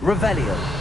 Revelio.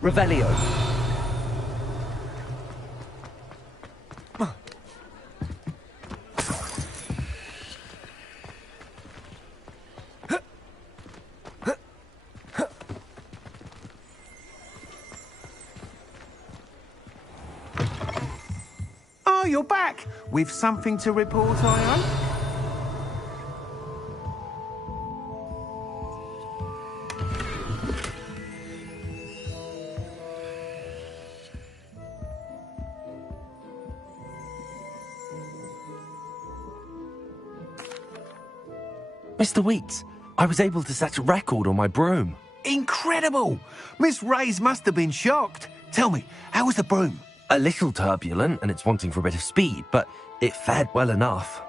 Revelio. Oh, you're back! With something to report, I hope? Mr. Wheats, I was able to set a record on my broom. Incredible! Miss Reyes must have been shocked. Tell me, how was the broom? A little turbulent and it's wanting for a bit of speed, but it fared well enough.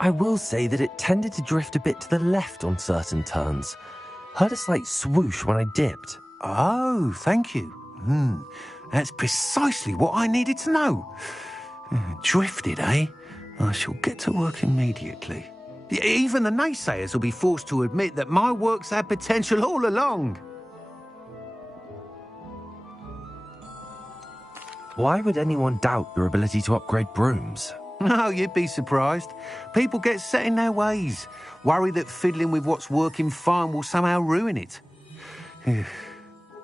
I will say that it tended to drift a bit to the left on certain turns. Heard a slight swoosh when I dipped. Oh, thank you. That's precisely what I needed to know. Drifted, eh? I shall get to work immediately. Even the naysayers will be forced to admit that my work's had potential all along. Why would anyone doubt your ability to upgrade brooms? Oh, you'd be surprised. People get set in their ways, worry that fiddling with what's working fine will somehow ruin it.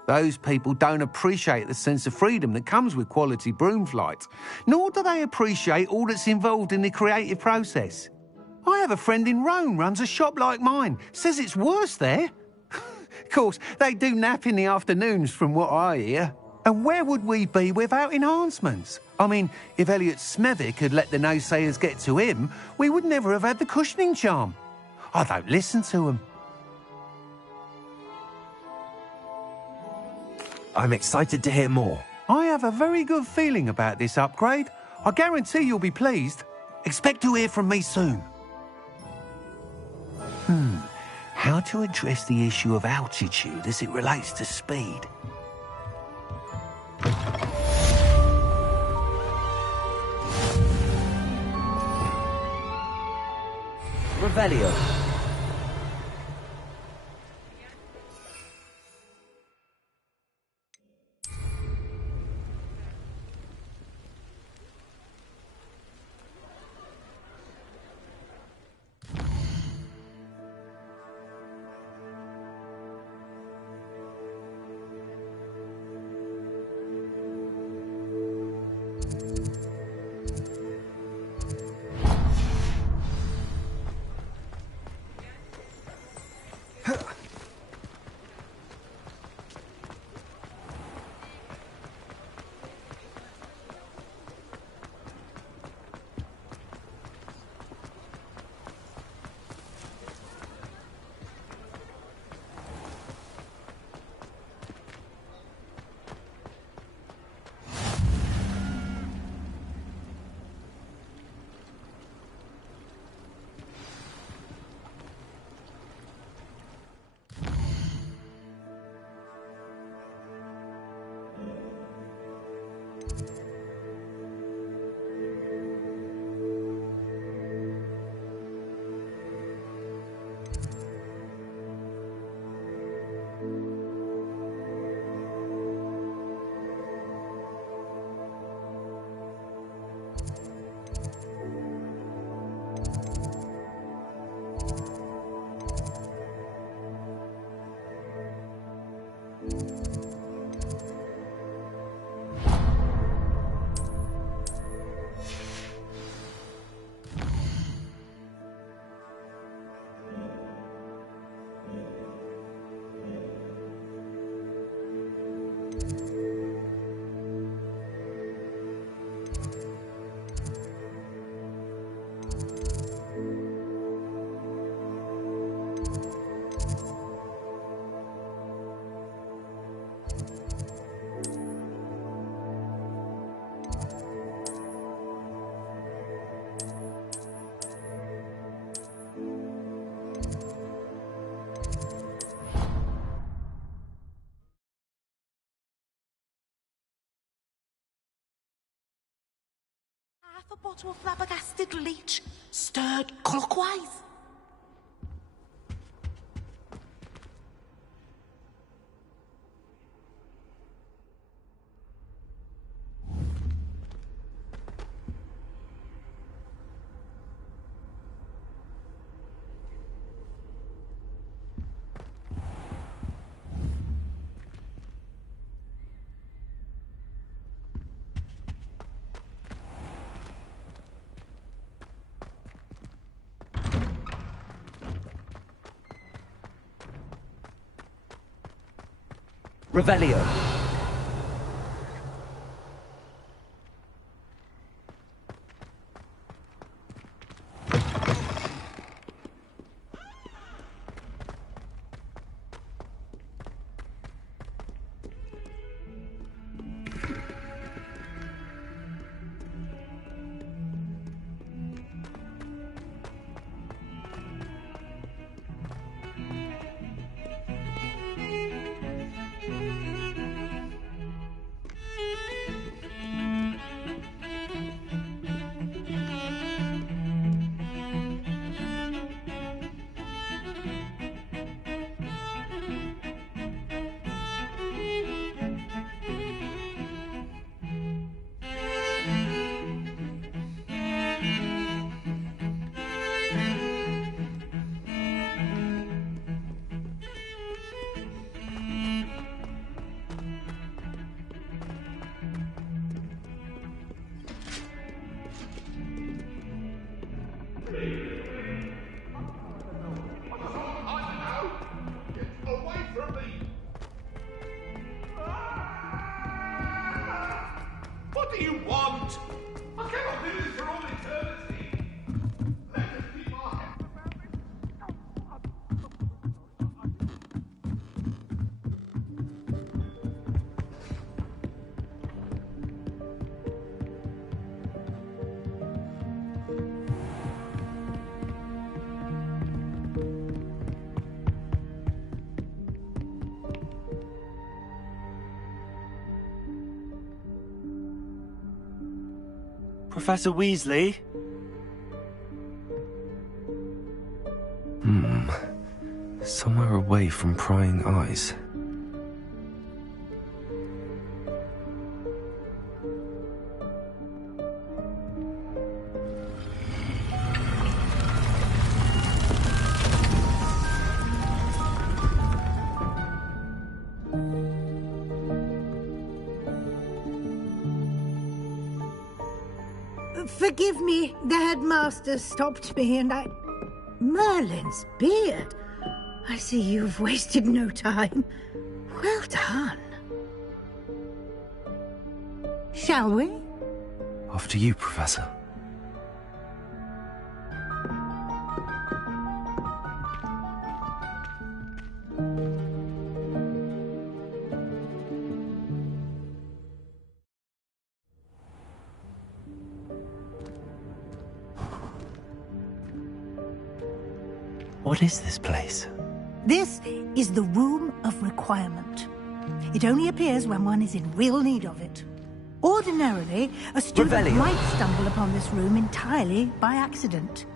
Those people don't appreciate the sense of freedom that comes with quality broom flight, nor do they appreciate all that's involved in the creative process. I have a friend in Rome runs a shop like mine, says it's worse there. Of course, they do nap in the afternoons from what I hear. And where would we be without enhancements? I mean, if Elliot Smethwick had let the naysayers get to him, we would never have had the cushioning charm. I don't listen to them. I'm excited to hear more. I have a very good feeling about this upgrade. I guarantee you'll be pleased. Expect to hear from me soon. How to address the issue of altitude as it relates to speed? Revelio. Half a bottle of flabbergasted leech, stirred clockwise. Revelio. What do you want? I cannot do this for all eternity. Let us keep our heads Professor Weasley? Somewhere away from prying eyes. Forgive me, the headmaster stopped me and I... Merlin's beard! I see you've wasted no time. Well done. Shall we? After you, Professor. What is this place? This is the Room of Requirement. It only appears when one is in real need of it. Ordinarily, a student Revelio. might stumble upon this room entirely by accident.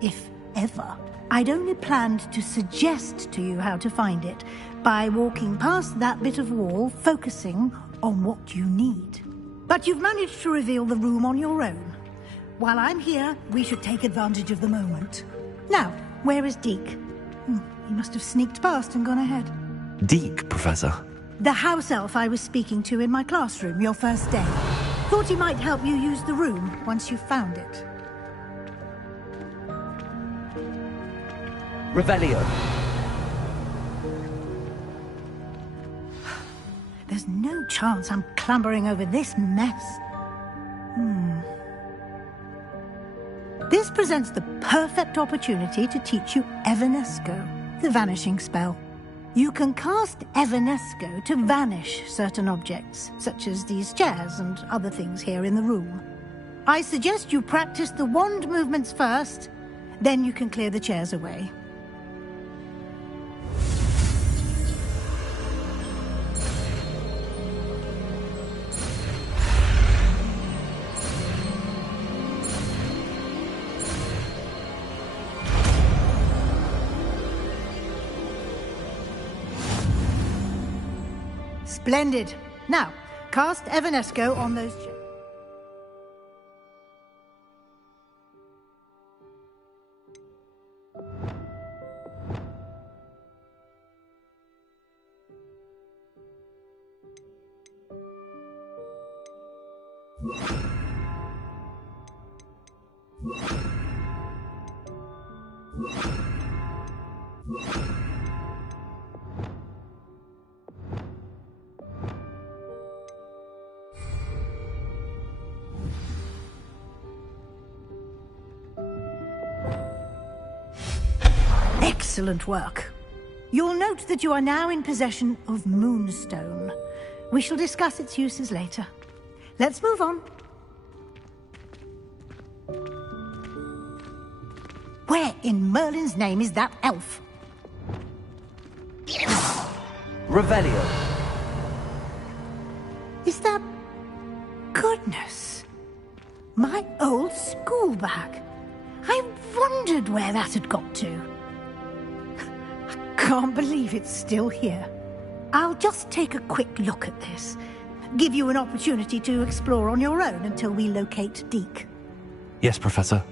If ever. I'd only planned to suggest to you how to find it by walking past that bit of wall, focusing on what you need. But you've managed to reveal the room on your own. While I'm here, we should take advantage of the moment. Now, where is Deke? He must have sneaked past and gone ahead. Deke, Professor. The house elf I was speaking to in my classroom your first day. Thought he might help you use the room once you found it. Revelio. There's no chance I'm clambering over this mess. This presents the perfect opportunity to teach you Evanesco, the vanishing spell. You can cast Evanesco to vanish certain objects, such as these chairs and other things here in the room. I suggest you practice the wand movements first, then you can clear the chairs away. Splendid. Now, cast Evanesco on those chairs. Excellent work. You'll note that you are now in possession of Moonstone. We shall discuss its uses later. Let's move on. Where in Merlin's name is that elf? Revelio. Is that... Goodness. My old school bag. I wondered where that had got to. Can't believe it's still here. I'll just take a quick look at this. Give you an opportunity to explore on your own until we locate Deke. Yes, Professor.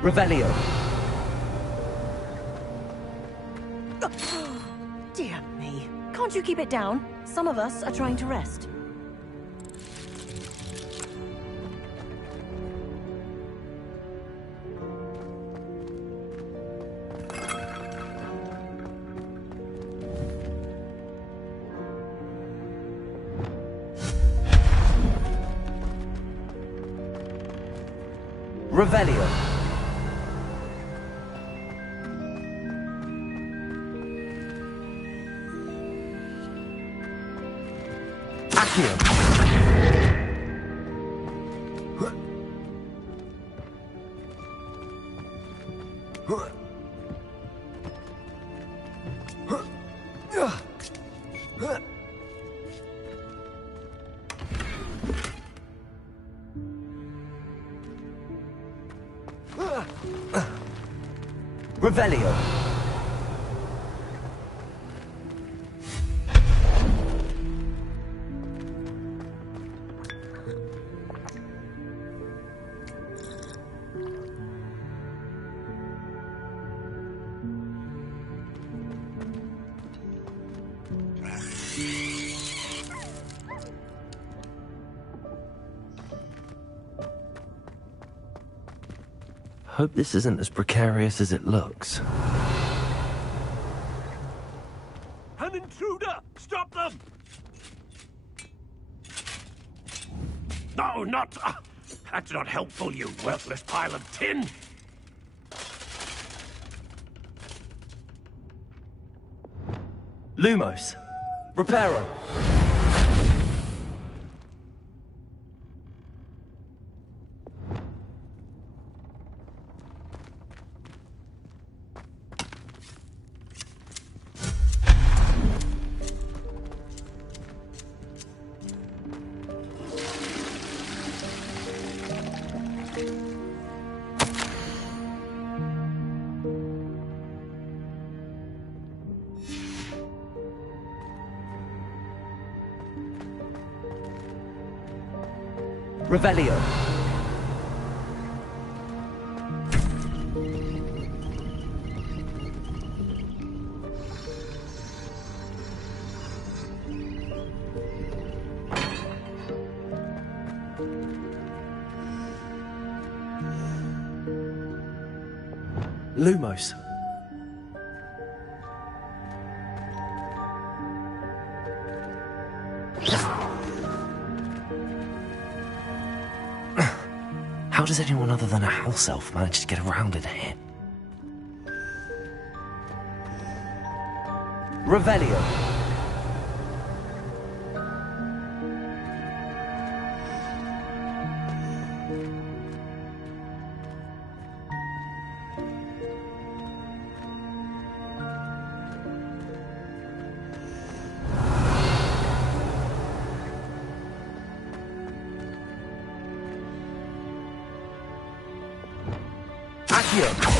Revelio. Dear me. Can't you keep it down? Some of us are trying to rest. Revelio. Revelio. Hope this isn't as precarious as it looks. An intruder! Stop them! No, not... that's not helpful, you worthless pile of tin! Lumos. Reparo. Revelio. Lumos. How does anyone other than a house elf manage to get around in here? Revelio. Accio.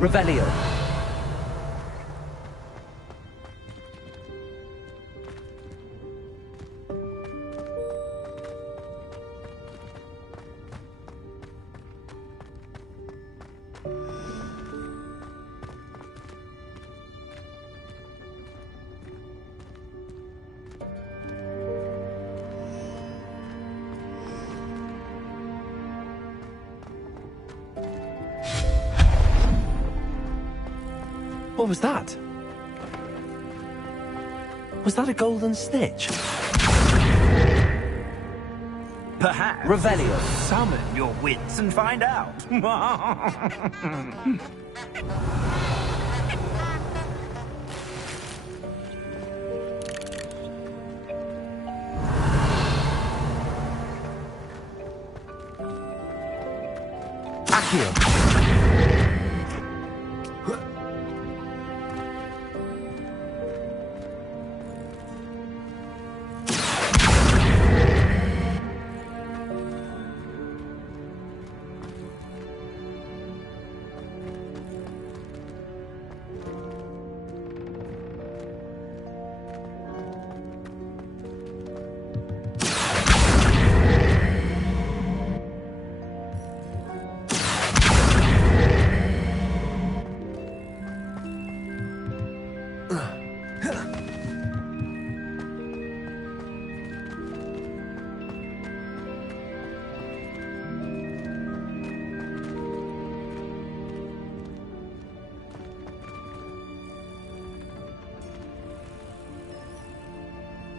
Revelio. What was that? Was that a golden snitch? Perhaps. Revelio. Summon your wits and find out. Accio.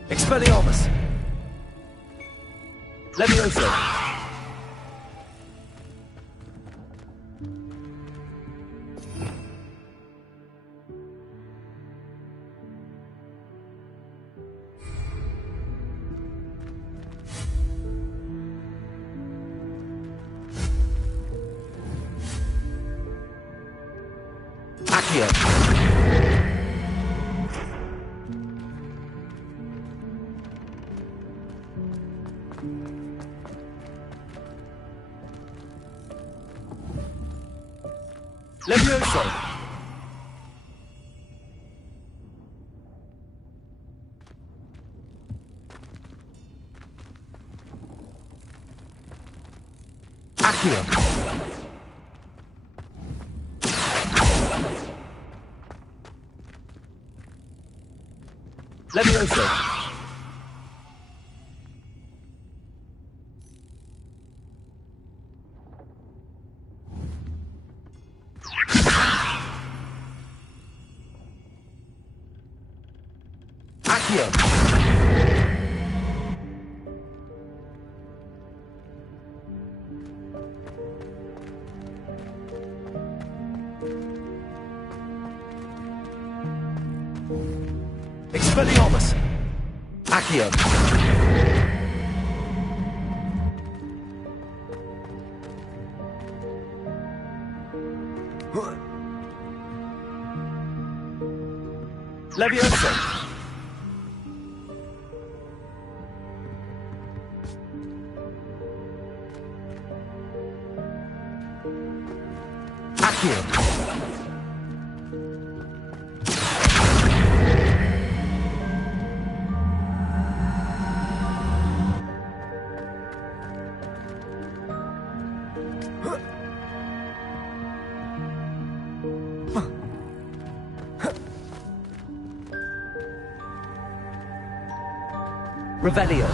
Expelliarmus! Levioso! Accio! Levioso! Accio! Levioso! Accio! Expelliarmus! Accio! Levioso! Accio! Revelio.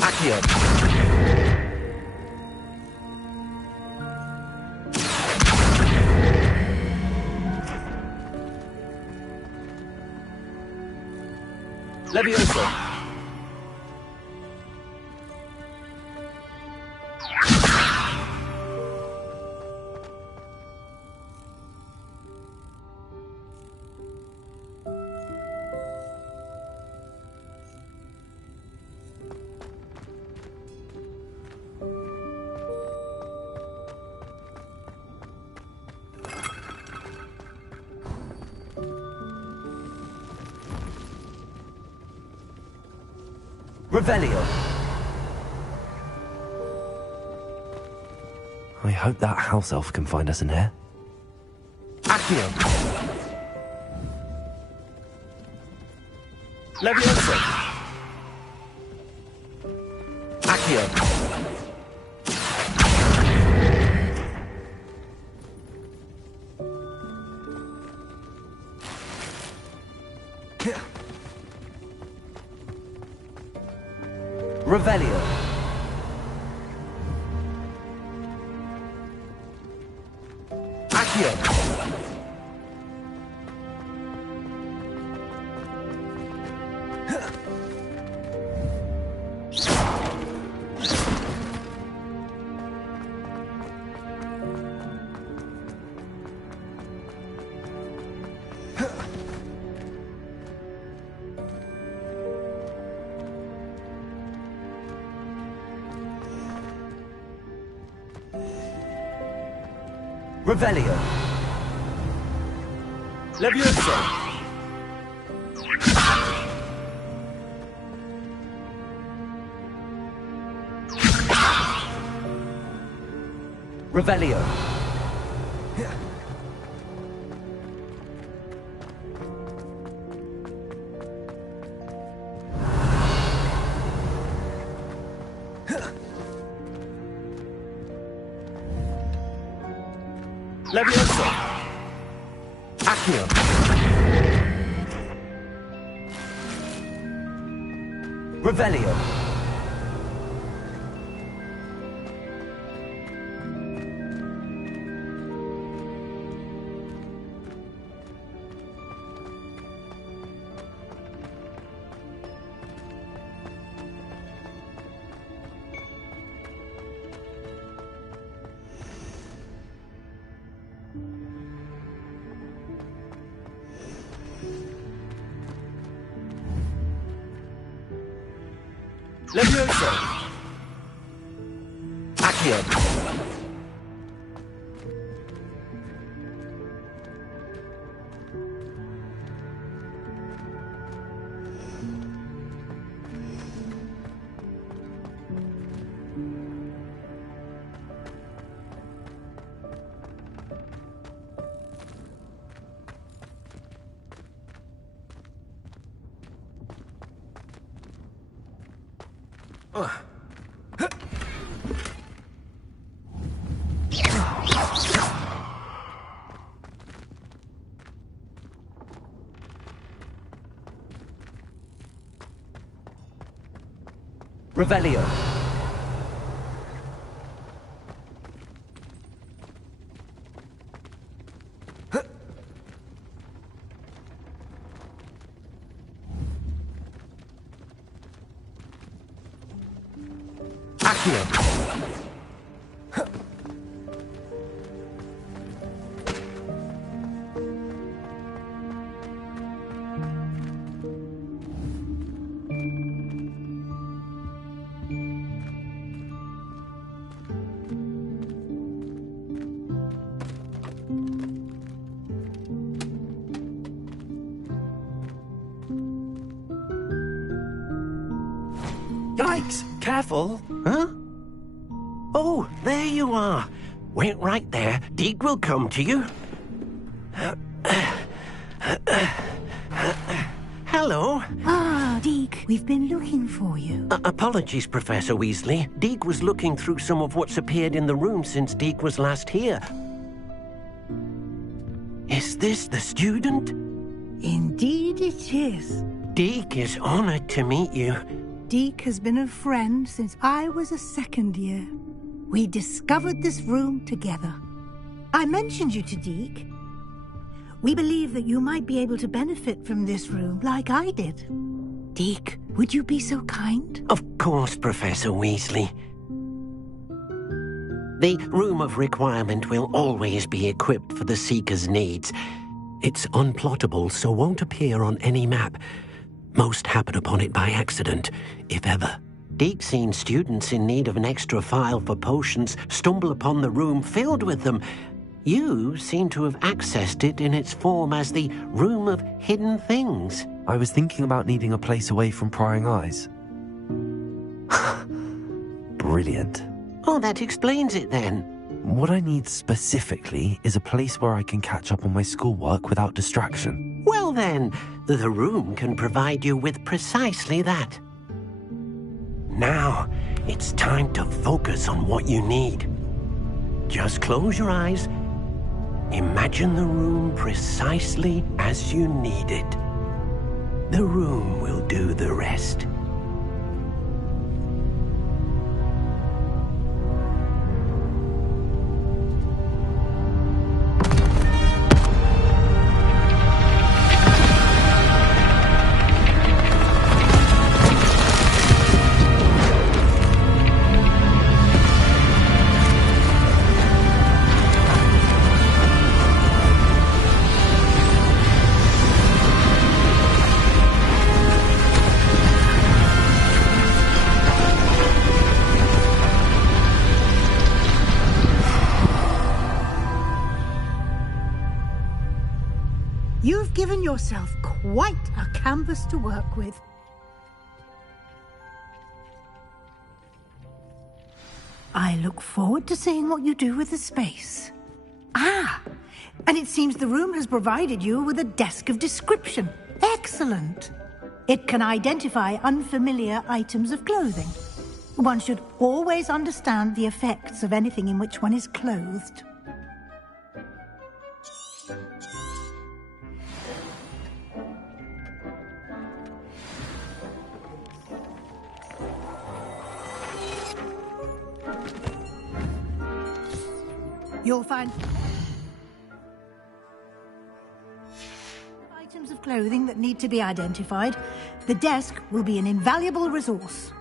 Accio. Levioso. Revelio. I hope that house elf can find us in here. Accio. Levioso. Accio. Revelio. Accio. Revelio. Levioso. Revelio. Levioso. Accio. Revelio. Levioso. Accio. Revelio. Accio. Yikes! Careful! Huh? Oh, there you are. Wait right there. Deke will come to you. Hello. Ah, Deke, we've been looking for you. Apologies, Professor Weasley. Deke was looking through some of what's appeared in the room since Deke was last here. Is this the student? Indeed it is. Deke is honored to meet you. Deke has been a friend since I was a second year. We discovered this room together. I mentioned you to Deke. We believe that you might be able to benefit from this room like I did. Deke, would you be so kind? Of course, Professor Weasley. The Room of Requirement will always be equipped for the Seeker's needs. It's unplottable, so won't appear on any map. Most happen upon it by accident, if ever. Deke's seen students in need of an extra file for potions stumble upon the room filled with them. You seem to have accessed it in its form as the Room of Hidden Things. I was thinking about needing a place away from prying eyes. Brilliant. Oh, that explains it then. What I need specifically is a place where I can catch up on my schoolwork without distraction. Well then, the room can provide you with precisely that. Now, it's time to focus on what you need. Just close your eyes. Imagine the room precisely as you need it. The room will do the rest. You've given yourself quite a canvas to work with. I look forward to seeing what you do with the space. Ah, and it seems the room has provided you with a desk of description. Excellent. It can identify unfamiliar items of clothing. One should always understand the effects of anything in which one is clothed. You'll find items of clothing that need to be identified. The desk will be an invaluable resource.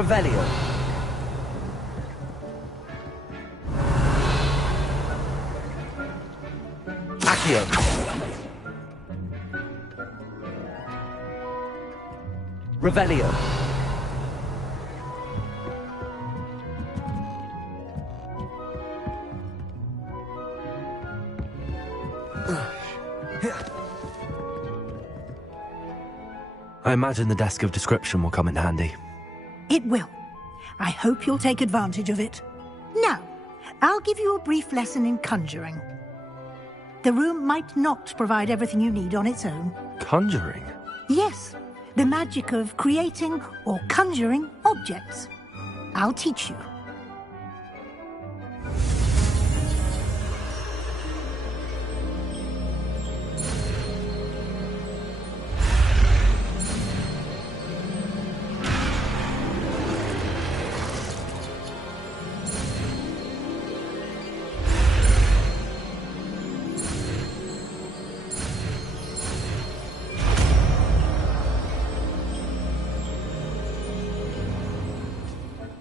Revelio. Accio. Revelio. I imagine the desk of description will come in handy. It will. I hope you'll take advantage of it. Now, I'll give you a brief lesson in conjuring. The room might not provide everything you need on its own. Conjuring? Yes, the magic of creating or conjuring objects. I'll teach you.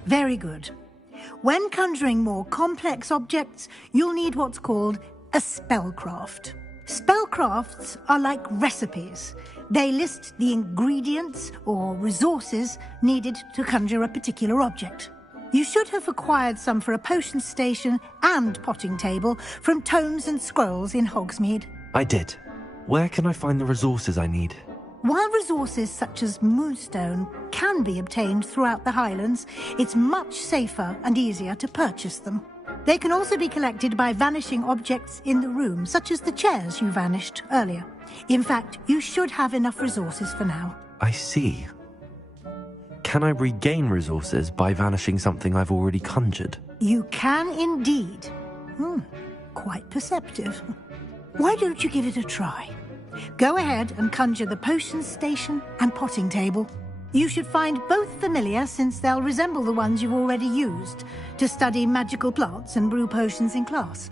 Very good. When conjuring more complex objects, you'll need what's called a spellcraft. Spellcrafts are like recipes. They list the ingredients or resources needed to conjure a particular object. You should have acquired some for a potion station and potting table from tomes and scrolls in Hogsmeade. I did. Where can I find the resources I need? While resources such as moonstone can be obtained throughout the Highlands, it's much safer and easier to purchase them. They can also be collected by vanishing objects in the room, such as the chairs you vanished earlier. In fact, you should have enough resources for now. I see. Can I regain resources by vanishing something I've already conjured? You can indeed. Quite perceptive. Why don't you give it a try? Go ahead and conjure the potion station and potting table. You should find both familiar, since they'll resemble the ones you've already used to study magical plants and brew potions in class.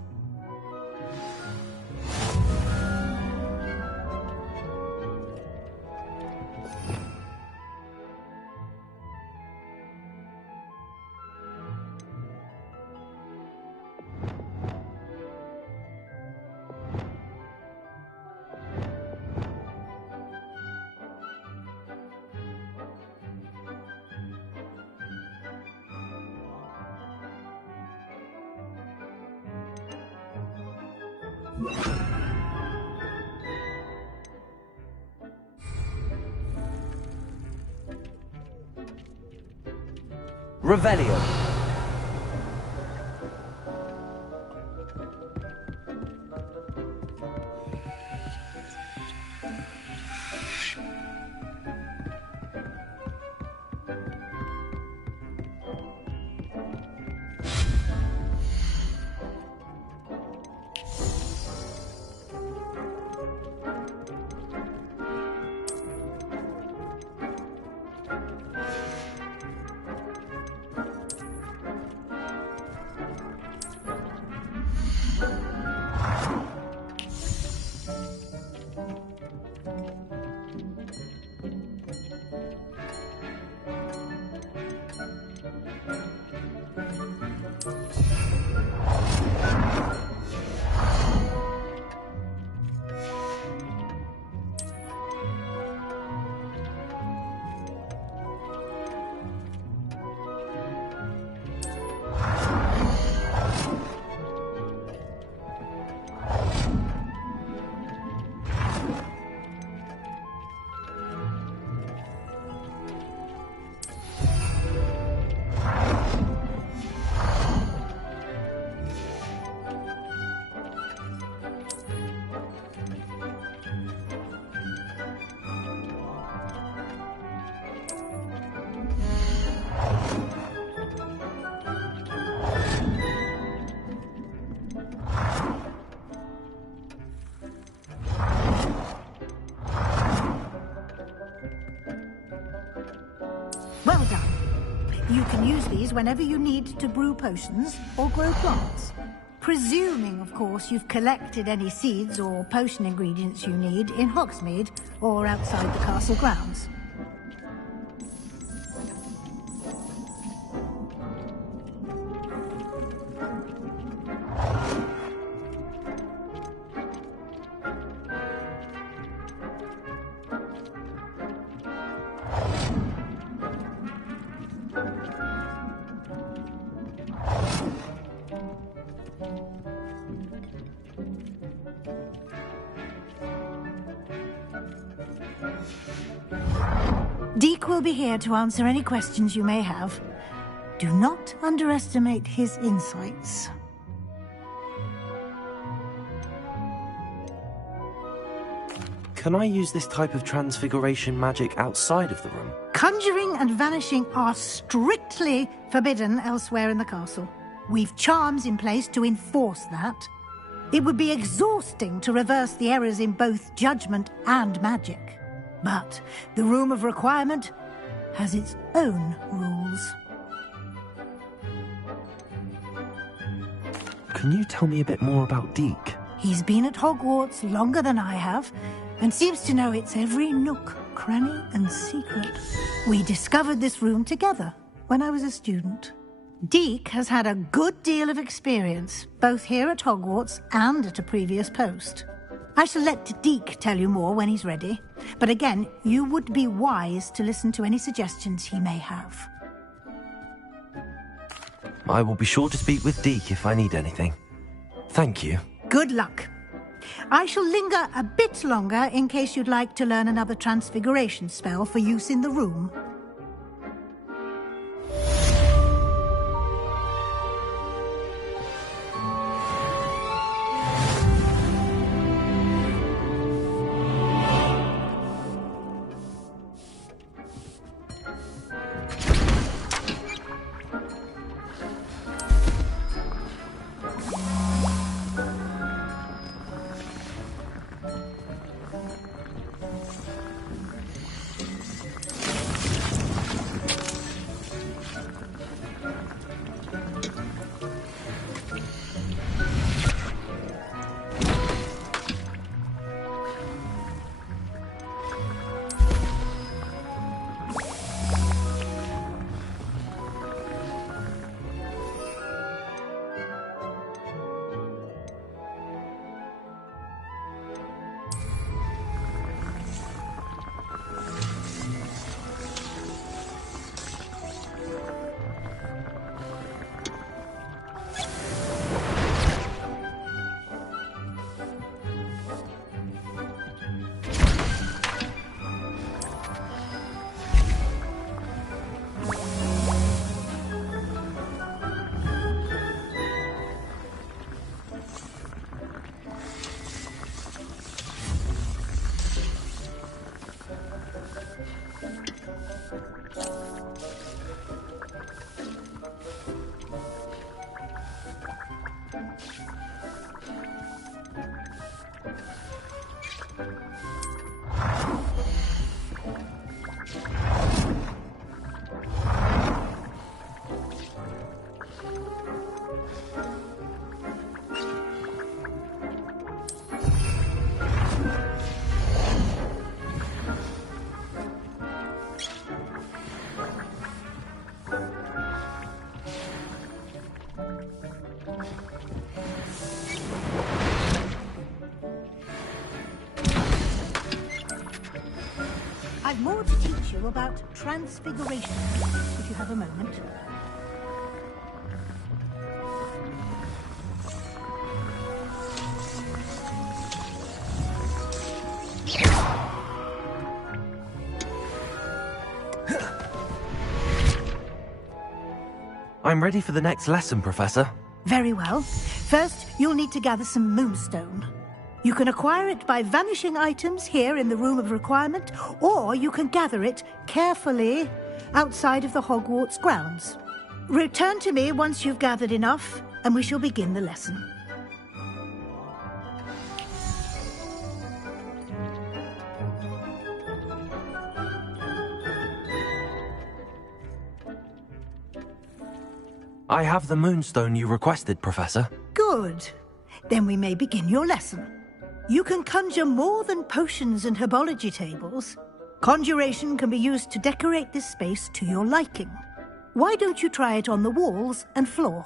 Revelio. Well done. You can use these whenever you need to brew potions or grow plants. Presuming, of course, you've collected any seeds or potion ingredients you need in Hogsmeade or outside the castle grounds. Deke will be here to answer any questions you may have. Do not underestimate his insights. Can I use this type of transfiguration magic outside of the room? Conjuring and vanishing are strictly forbidden elsewhere in the castle. We've charms in place to enforce that. It would be exhausting to reverse the errors in both judgment and magic. But the Room of Requirement has its own rules. Can you tell me a bit more about Deke? He's been at Hogwarts longer than I have, and seems to know its every nook, cranny, and secret. We discovered this room together when I was a student. Deke has had a good deal of experience, both here at Hogwarts and at a previous post. I shall let Deke tell you more when he's ready, but again, you would be wise to listen to any suggestions he may have. I will be sure to speak with Deke if I need anything. Thank you. Good luck. I shall linger a bit longer in case you'd like to learn another transfiguration spell for use in the room. I've more to teach you about transfiguration, if you have a moment. I'm ready for the next lesson, Professor. Very well. First, you'll need to gather some moonstone. You can acquire it by vanishing items here in the Room of Requirement, or you can gather it carefully outside of the Hogwarts grounds. Return to me once you've gathered enough, and we shall begin the lesson. I have the moonstone you requested, Professor. Good. Then we may begin your lesson. You can conjure more than potions and herbology tables. Conjuration can be used to decorate this space to your liking. Why don't you try it on the walls and floor?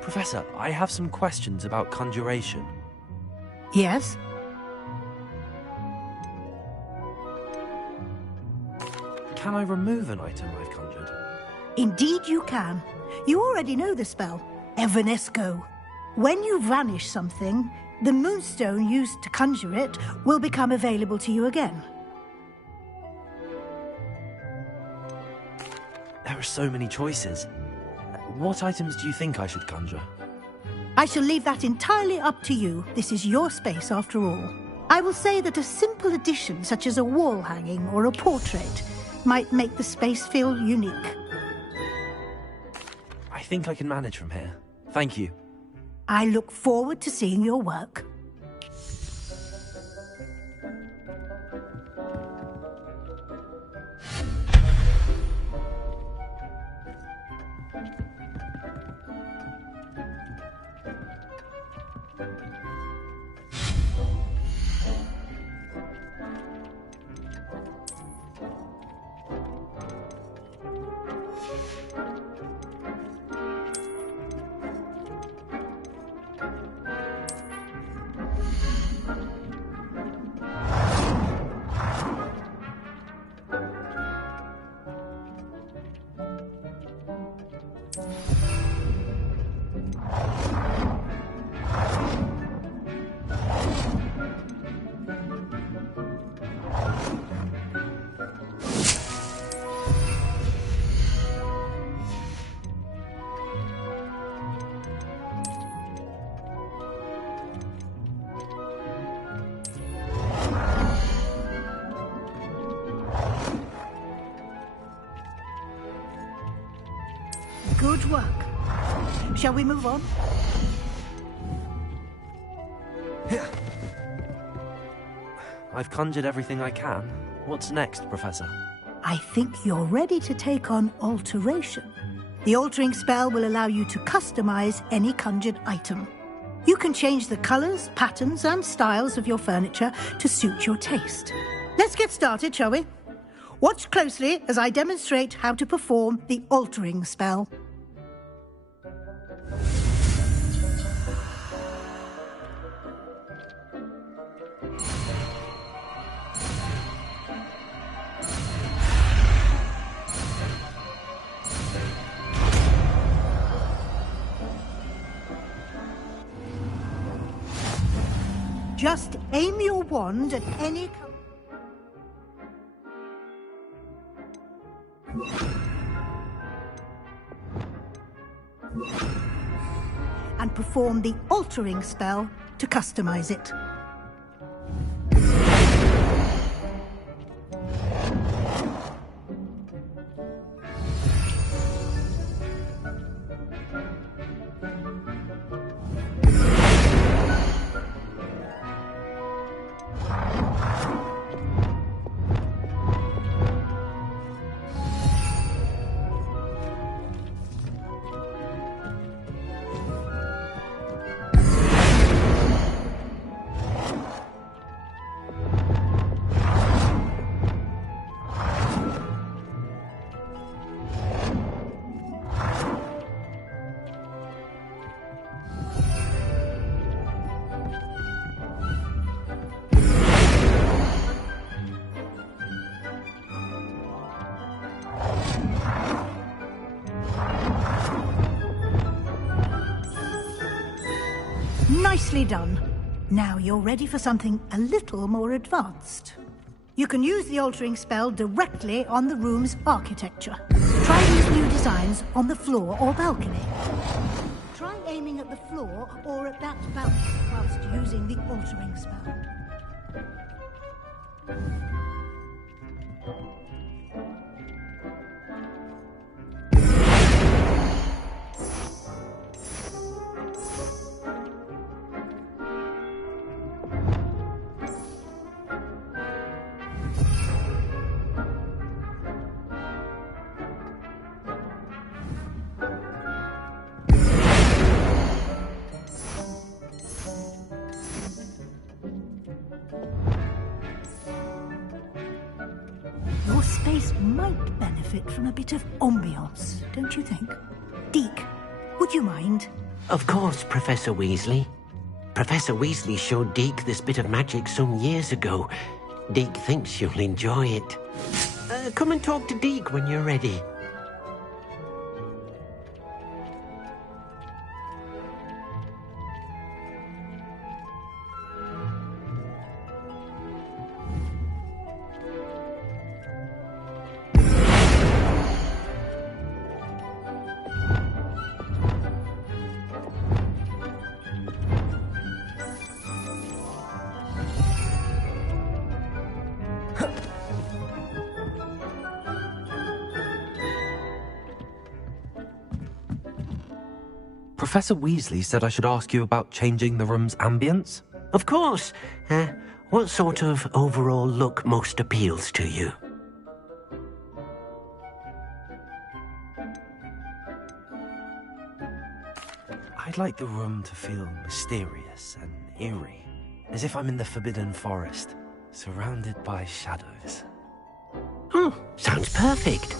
Professor, I have some questions about conjuration. Yes? Can I remove an item I've conjured? Indeed you can. You already know the spell, Evanesco. When you vanish something, the moonstone used to conjure it will become available to you again. There are so many choices. What items do you think I should conjure? I shall leave that entirely up to you. This is your space after all. I will say that a simple addition such as a wall hanging or a portrait might make the space feel unique. I think I can manage from here. Thank you. I look forward to seeing your work. Good work. Shall we move on? I've conjured everything I can. What's next, Professor? I think you're ready to take on alteration. The altering spell will allow you to customize any conjured item. You can change the colors, patterns, and styles of your furniture to suit your taste. Let's get started, shall we? Watch closely as I demonstrate how to perform the altering spell. Just aim your wand at any and perform the altering spell to customize it. Nicely done. Now you're ready for something a little more advanced. You can use the altering spell directly on the room's architecture. Try these new designs on the floor or balcony. Try aiming at the floor or at that balcony whilst using the altering spell. Your space might benefit from a bit of ambiance, don't you think? Deke, would you mind? Of course, Professor Weasley. Professor Weasley showed Deke this bit of magic some years ago. Deke thinks you'll enjoy it. Come and talk to Deke when you're ready. Professor Weasley said I should ask you about changing the room's ambience. Of course. What sort of overall look most appeals to you? I'd like the room to feel mysterious and eerie, as if I'm in the Forbidden Forest, surrounded by shadows. Oh, sounds perfect.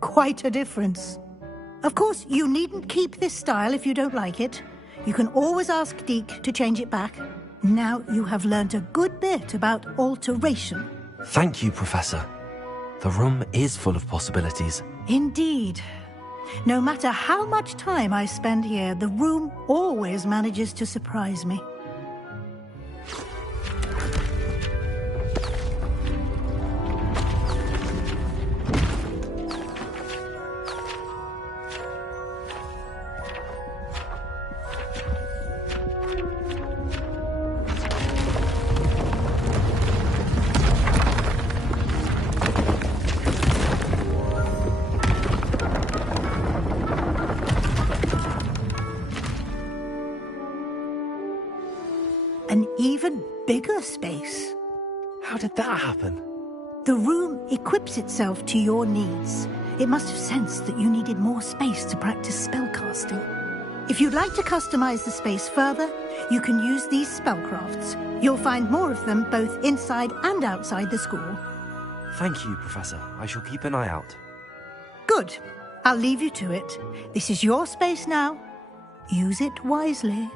Quite a difference. Of course, you needn't keep this style if you don't like it. You can always ask Deke to change it back. Now you have learnt a good bit about alteration. Thank you, Professor. The room is full of possibilities. Indeed. No matter how much time I spend here, the room always manages to surprise me. An even bigger space. How did that happen? The room equips itself to your needs. It must have sensed that you needed more space to practice spellcasting. If you'd like to customize the space further, you can use these spellcrafts. You'll find more of them both inside and outside the school. Thank you, Professor. I shall keep an eye out. Good. I'll leave you to it. This is your space now. Use it wisely.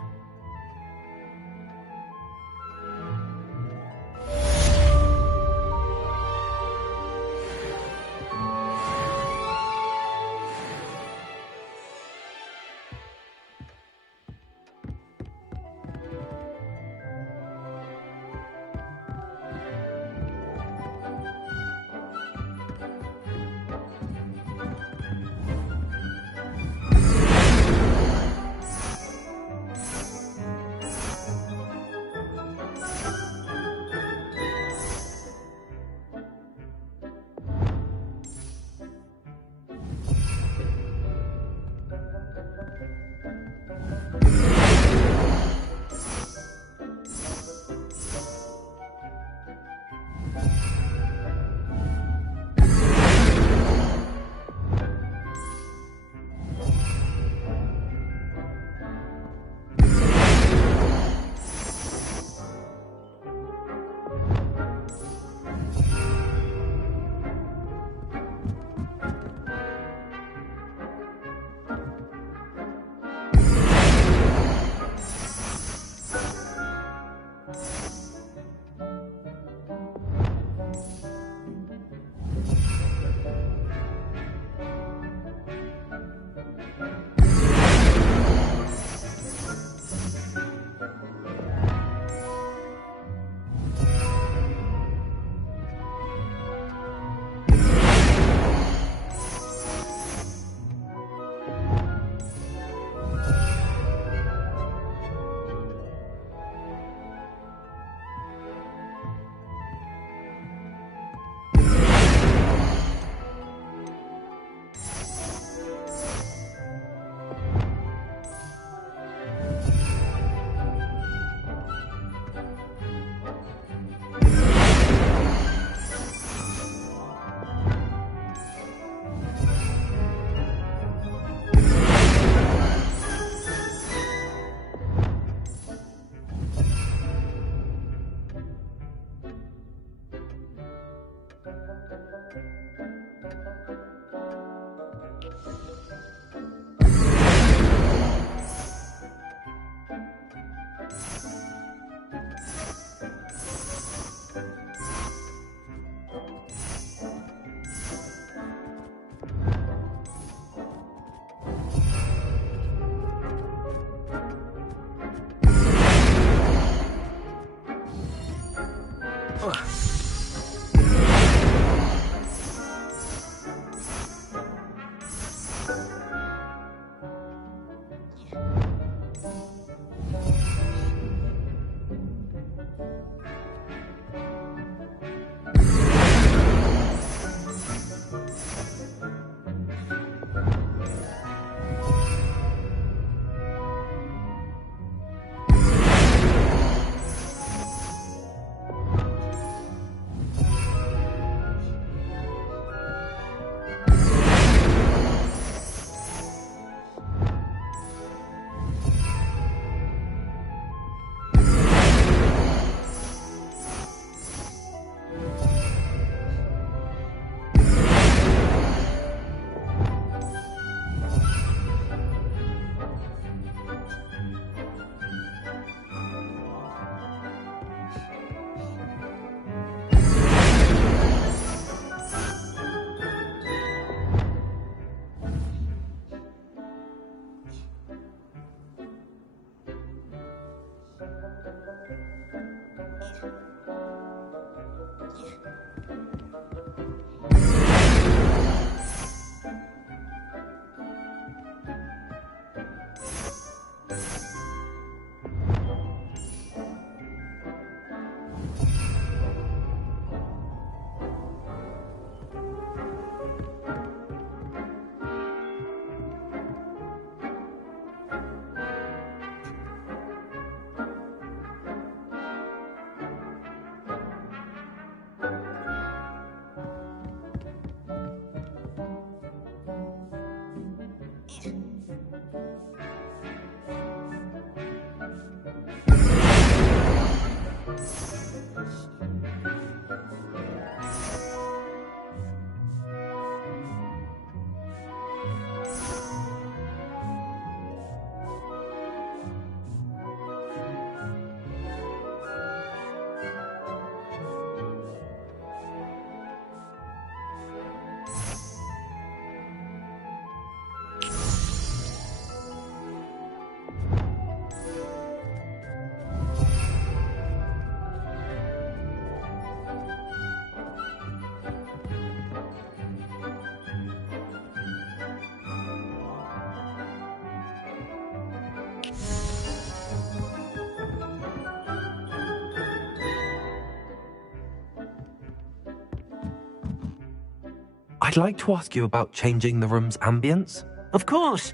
I'd like to ask you about changing the room's ambience. Of course.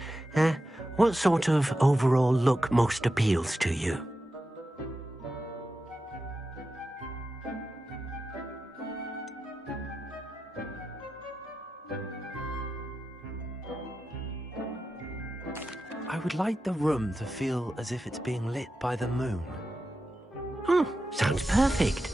What sort of overall look most appeals to you? I would like the room to feel as if it's being lit by the moon. Oh, sounds perfect.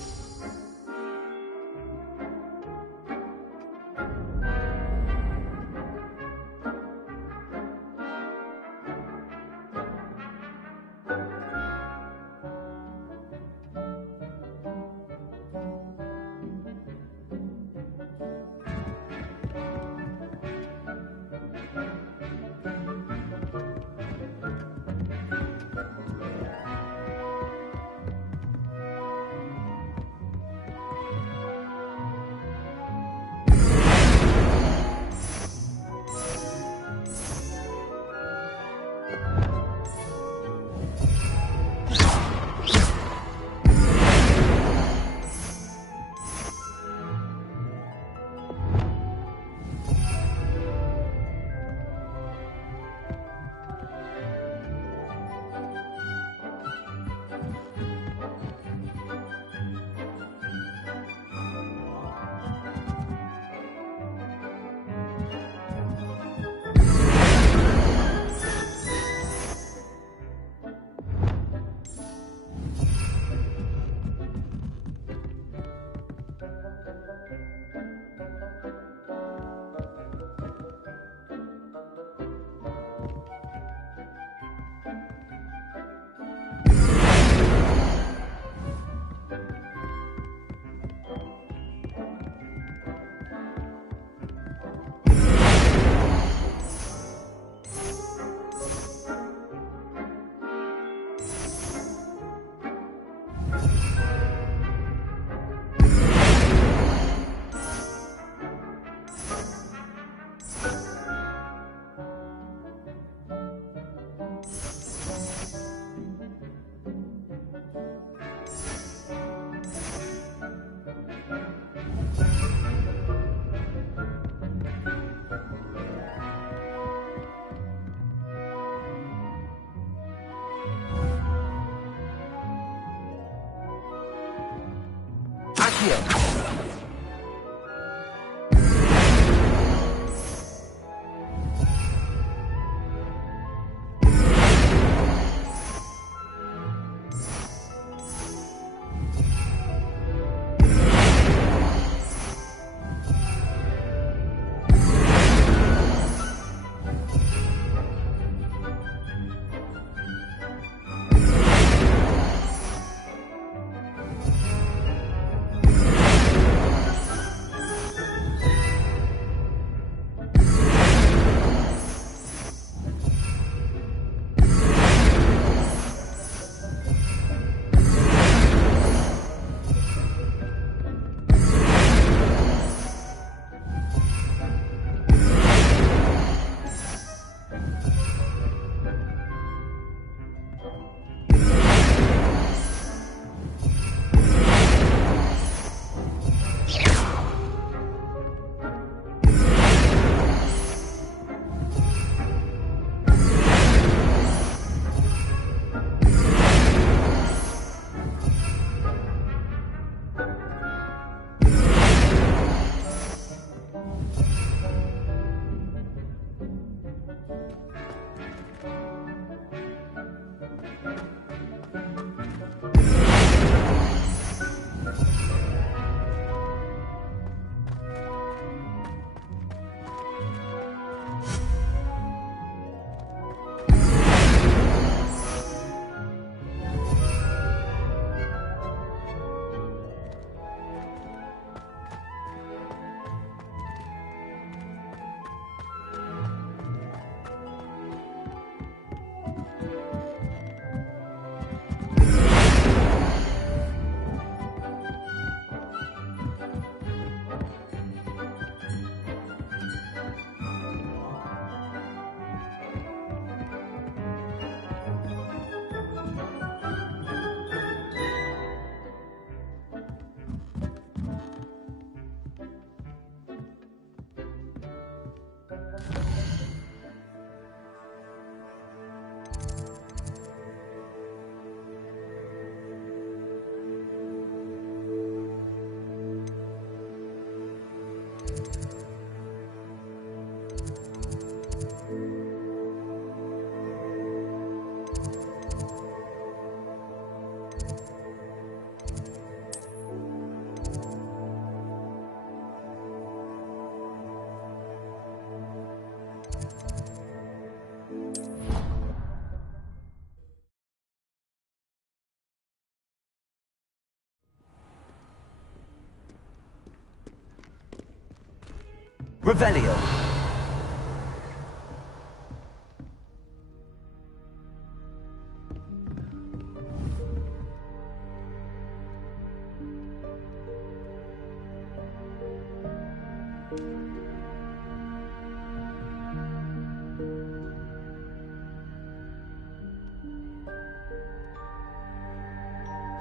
Revelio.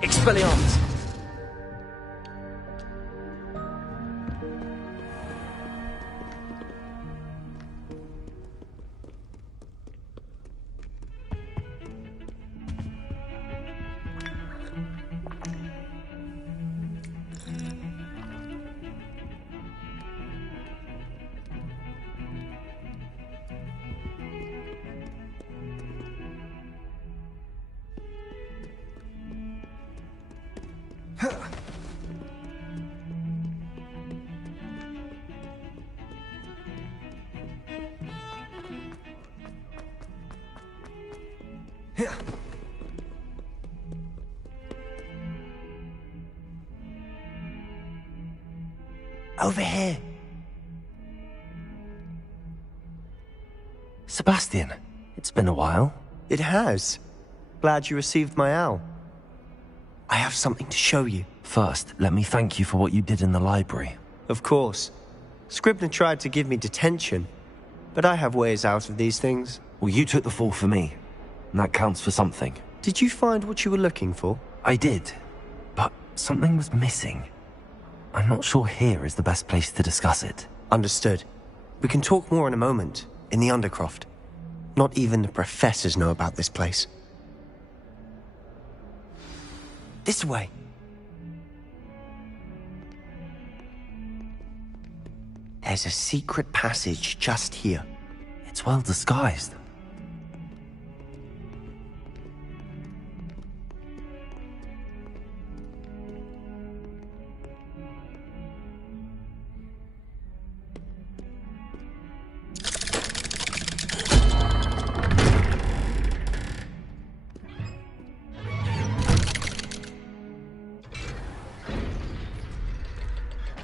Expelliarmus! Over here. Sebastian, it's been a while. It has. Glad you received my owl. I have something to show you. First, let me thank you for what you did in the library. Of course. Scribner tried to give me detention, but I have ways out of these things. Well, you took the fall for me, and that counts for something. Did you find what you were looking for? I did, but something was missing. I'm not sure here is the best place to discuss it. Understood. We can talk more in a moment, in the Undercroft. Not even the professors know about this place. This way. There's a secret passage just here. It's well disguised.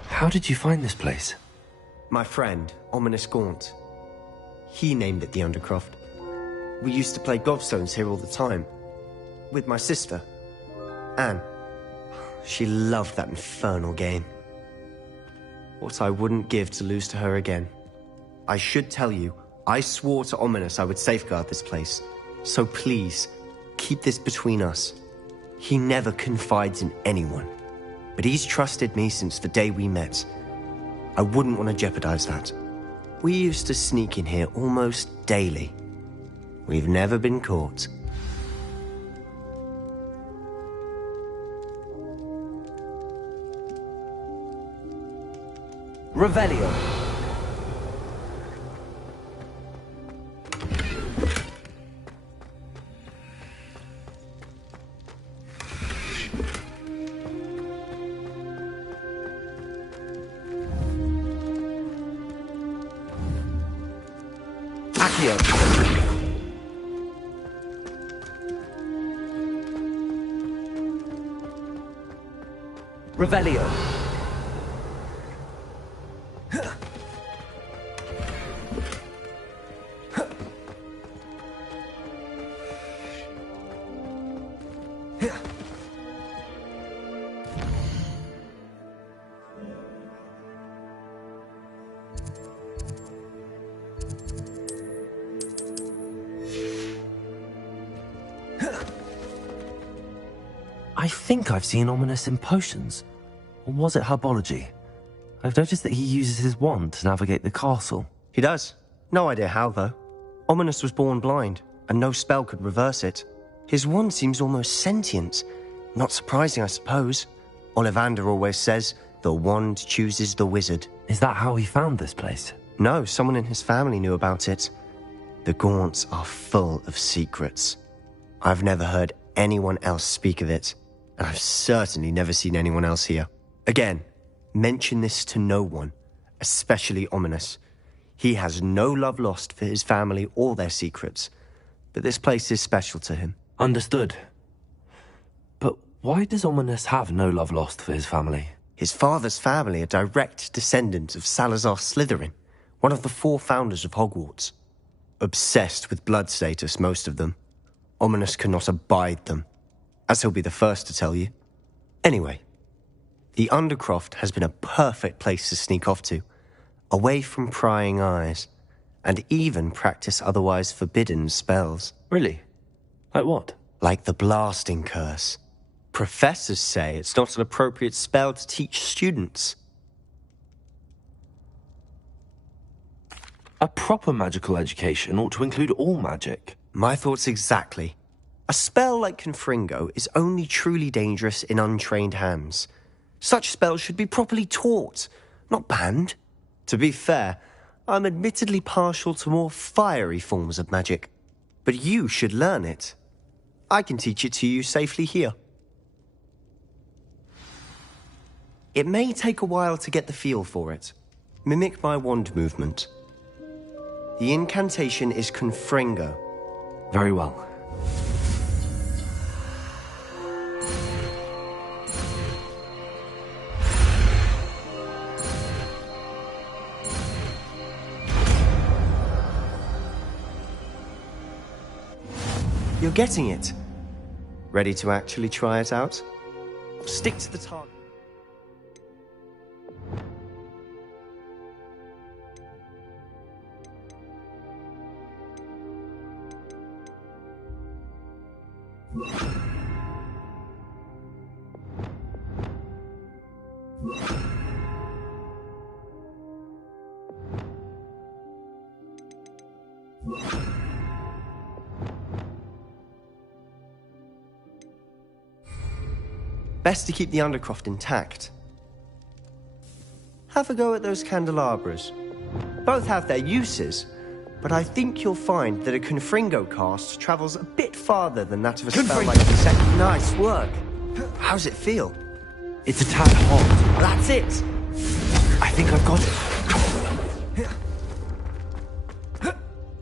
How did you find this place? My friend, Ominous Gaunt. He named it the Undercroft. We used to play gobstones here all the time. With my sister, Anne. She loved that infernal game. What I wouldn't give to lose to her again. I should tell you, I swore to Ominous I would safeguard this place. So please, keep this between us. He never confides in anyone. But he's trusted me since the day we met. I wouldn't want to jeopardize that. We used to sneak in here almost daily. We've never been caught. Revelio. Accio. Revelio. I think I've seen Ominous in potions. Or was it herbology? I've noticed that he uses his wand to navigate the castle. He does. No idea how, though. Ominous was born blind, and no spell could reverse it. His wand seems almost sentient. Not surprising, I suppose. Ollivander always says, the wand chooses the wizard. Is that how he found this place? No, someone in his family knew about it. The Gaunts are full of secrets. I've never heard anyone else speak of it. And I've certainly never seen anyone else here. Again, mention this to no one, especially Ominous. He has no love lost for his family or their secrets, but this place is special to him. Understood. But why does Ominous have no love lost for his family? His father's family are direct descendants of Salazar Slytherin. One of the 4 founders of Hogwarts. Obsessed with blood status, most of them. Ominous cannot abide them, as he'll be the first to tell you. Anyway, the Undercroft has been a perfect place to sneak off to, away from prying eyes, and even practice otherwise forbidden spells. Really? Like what? Like the blasting curse. Professors say it's not an appropriate spell to teach students. A proper magical education ought to include all magic. My thoughts exactly. A spell like Confringo is only truly dangerous in untrained hands. Such spells should be properly taught, not banned. To be fair, I'm admittedly partial to more fiery forms of magic. But you should learn it. I can teach it to you safely here. It may take a while to get the feel for it. Mimic my wand movement. The incantation is Confringo. Very well. You're getting it. Ready to actually try it out? Stick to the target. Best to keep the Undercroft intact. Have a go at those candelabras. Both have their uses, but I think you'll find that a Confringo cast travels a bit farther than that of a spell like the second. Nice work. How's it feel? It's a tad hot. That's it. I think I've got it.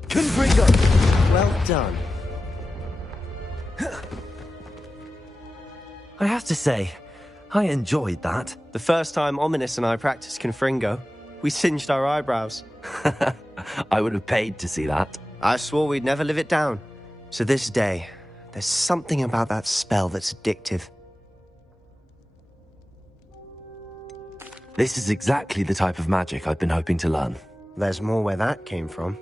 Confringo. Well done. I have to say, I enjoyed that. The first time Ominous and I practiced Confringo, we singed our eyebrows. I would have paid to see that. I swore we'd never live it down. So this day, there's something about that spell that's addictive. This is exactly the type of magic I've been hoping to learn. There's more where that came from.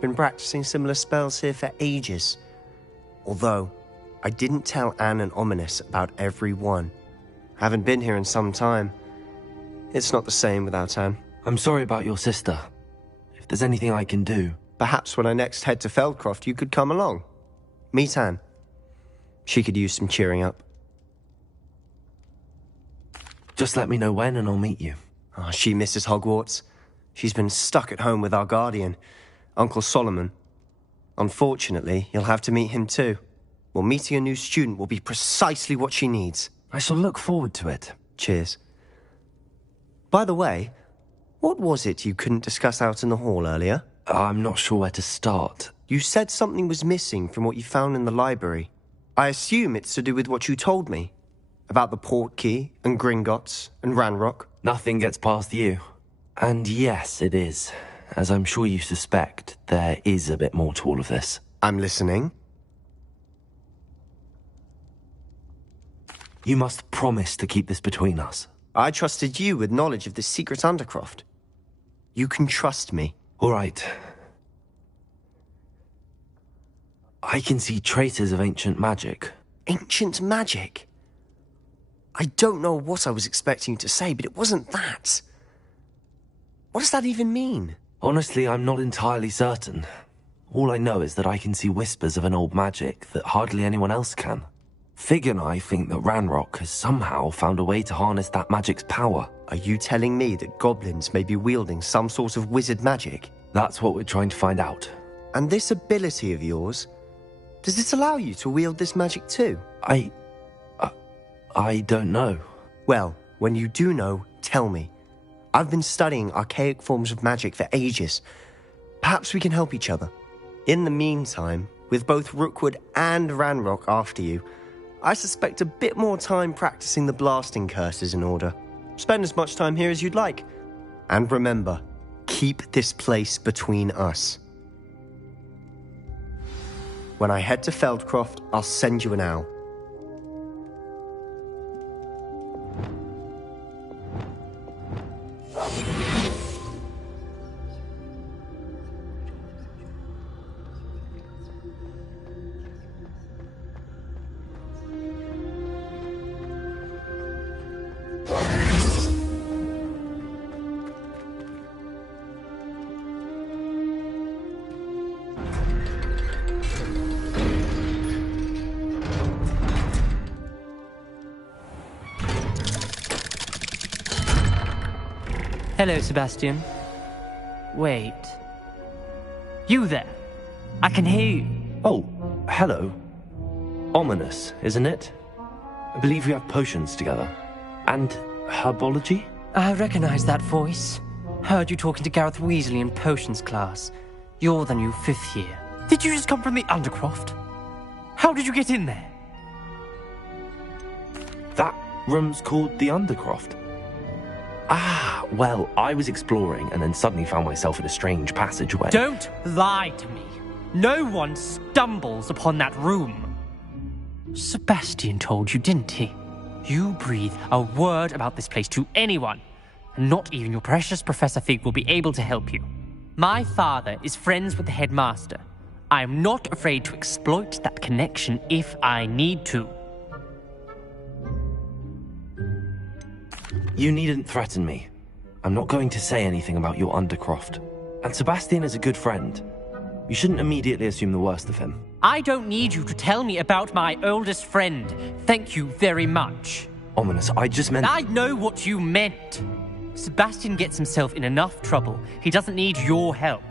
Been practicing similar spells here for ages. Although, I didn't tell Anne and Ominous about every one. Haven't been here in some time. It's not the same without Anne. I'm sorry about your sister. If there's anything I can do... Perhaps when I next head to Feldcroft, you could come along. Meet Anne. She could use some cheering up. Just let me know when and I'll meet you. Oh, she misses Hogwarts. She's been stuck at home with our guardian, Uncle Solomon. Unfortunately, you'll have to meet him too. Well, meeting a new student will be precisely what she needs. I shall look forward to it. Cheers. By the way, what was it you couldn't discuss out in the hall earlier? I'm not sure where to start. You said something was missing from what you found in the library. I assume it's to do with what you told me. About the Portkey, and Gringotts, and Ranrock. Nothing gets past you. And yes, it is. As I'm sure you suspect, there is a bit more to all of this. I'm listening. You must promise to keep this between us. I trusted you with knowledge of the secret Undercroft. You can trust me. All right. I can see traces of ancient magic. Ancient magic? I don't know what I was expecting you to say, but it wasn't that. What does that even mean? Honestly, I'm not entirely certain. All I know is that I can see whispers of an old magic that hardly anyone else can. Fig and I think that Ranrock has somehow found a way to harness that magic's power. Are you telling me that goblins may be wielding some sort of wizard magic? That's what we're trying to find out. And this ability of yours, does it allow you to wield this magic too? I don't know. Well, when you do know, tell me. I've been studying archaic forms of magic for ages. Perhaps we can help each other. In the meantime, with both Rookwood and Ranrock after you, I suspect a bit more time practicing the blasting curse is in order. Spend as much time here as you'd like. And remember, Keep this place between us. When I head to Feldcroft, I'll send you an owl. Hello, Sebastian. Wait. You there? I can hear you. Oh, hello. Ominous, isn't it? I believe we have potions together. And herbology? I recognize that voice. Heard you talking to Gareth Weasley in potions class. You're the new 5th year. Did you just come from the Undercroft? How did you get in there? That room's called the Undercroft. Ah, well, I was exploring and then suddenly found myself in a strange passageway. Don't lie to me. No one stumbles upon that room. Sebastian told you, didn't he? You breathe a word about this place to anyone, and not even your precious Professor Fig will be able to help you. My father is friends with the headmaster. I am not afraid to exploit that connection if I need to. You needn't threaten me. I'm not going to say anything about your Undercroft. And Sebastian is a good friend. You shouldn't immediately assume the worst of him. I don't need you to tell me about my oldest friend. Thank you very much. Ominous, I just meant... I know what you meant. Sebastian gets himself in enough trouble. He doesn't need your help.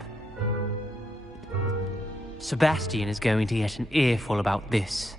Sebastian is going to get an earful about this.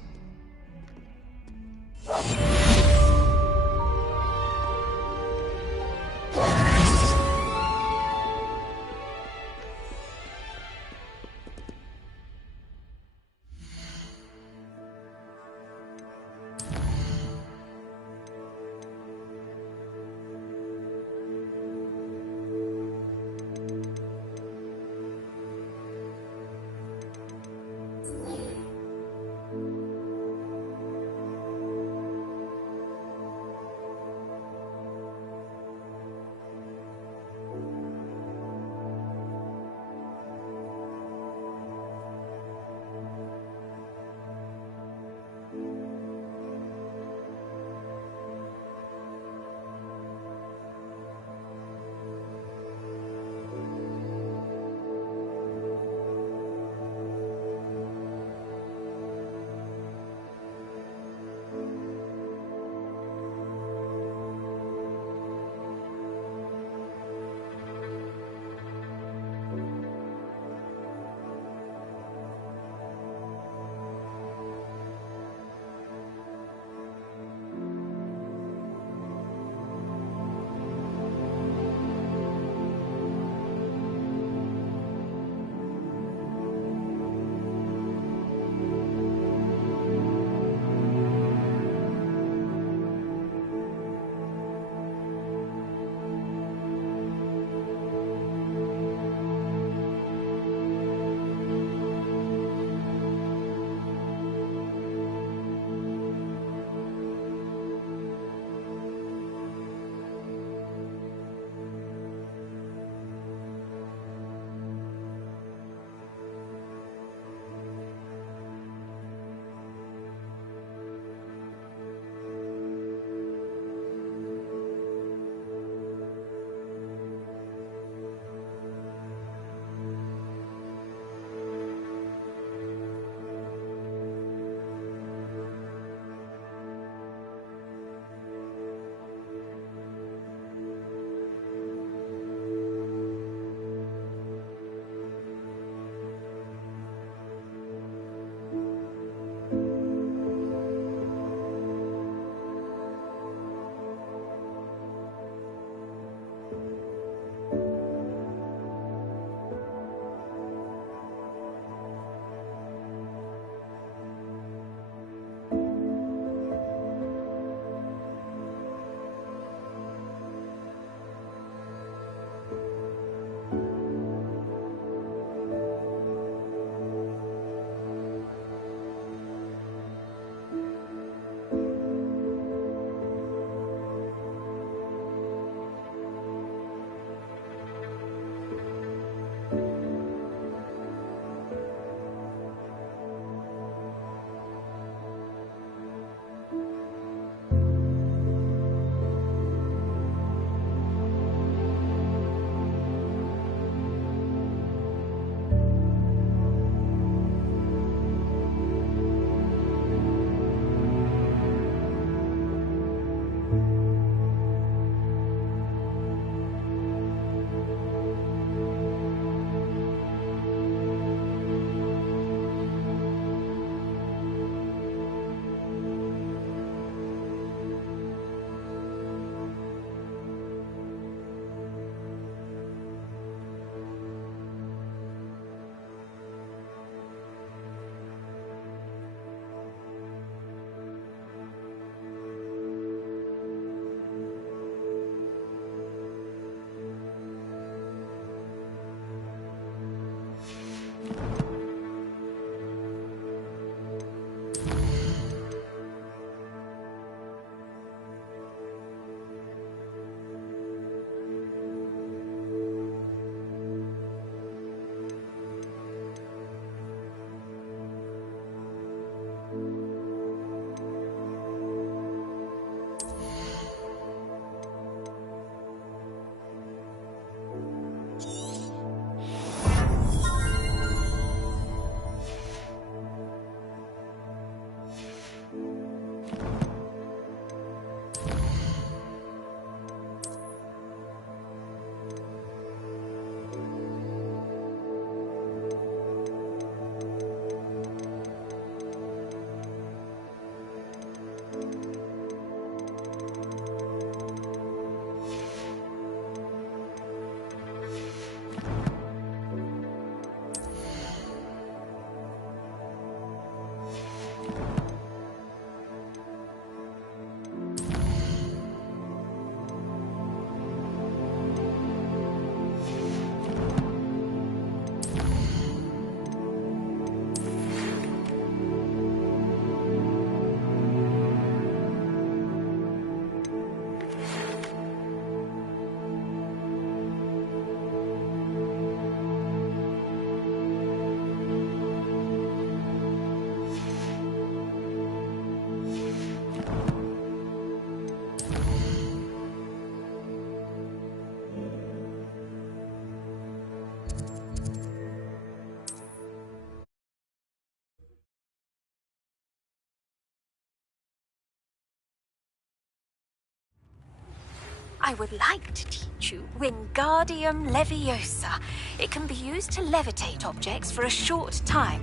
I would like to teach you Wingardium Leviosa. It can be used to levitate objects for a short time.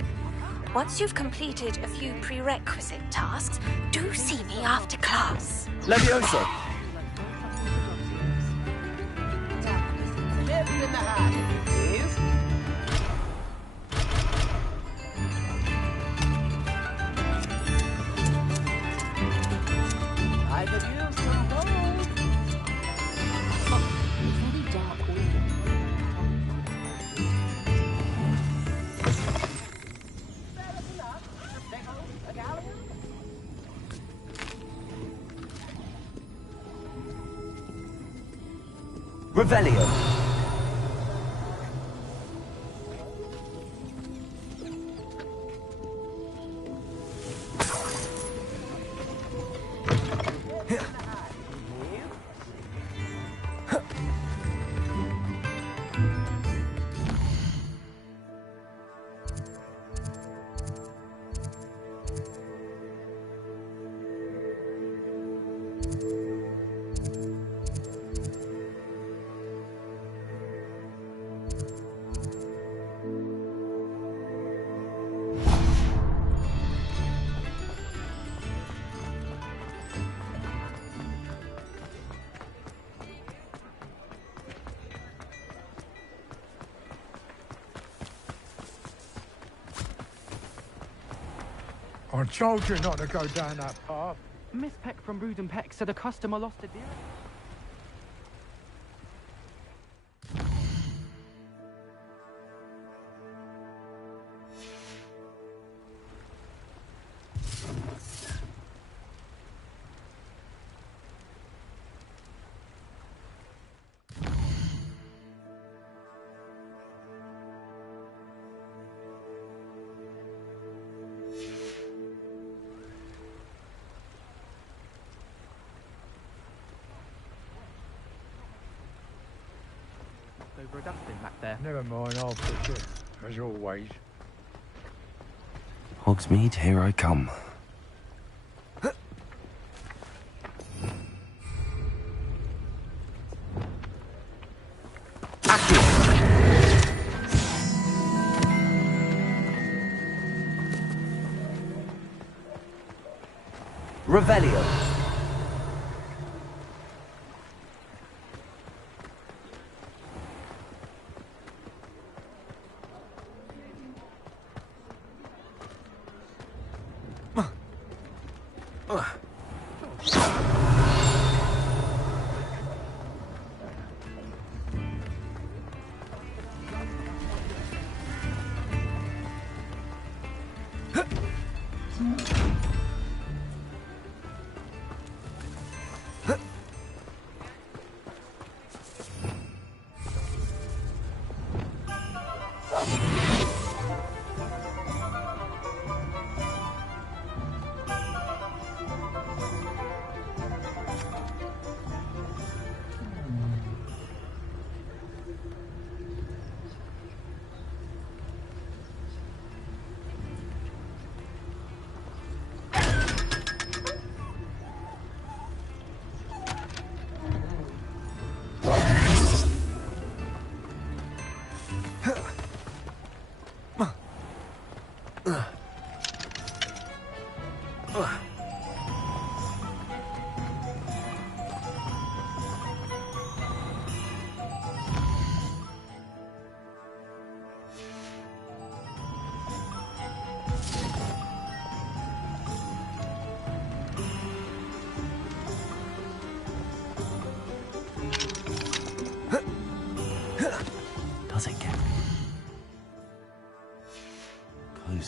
Once you've completed a few prerequisite tasks, do see me after class. Leviosa! Revelio. I told you not to go down that path. Miss Peck from Brood and Peck said a customer lost a deer. Over a dustbin back there. Never mind, I'll push it, as always. Hogsmeade, here I come. Revelio.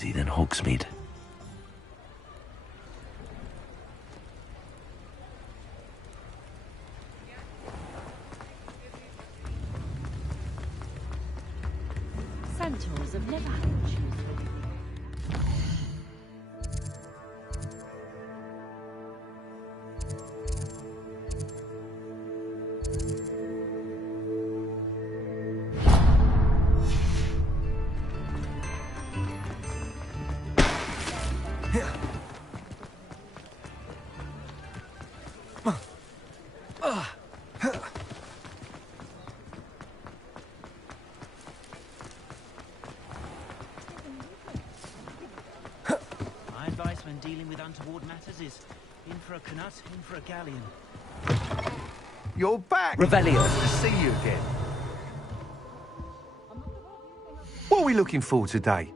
cosy than Hogsmeade. Centaurs have never had to choose. My advice when dealing with untoward matters is in for a canut, in for a galleon. You're back! Revelio. Nice to see you again. What are we looking for today?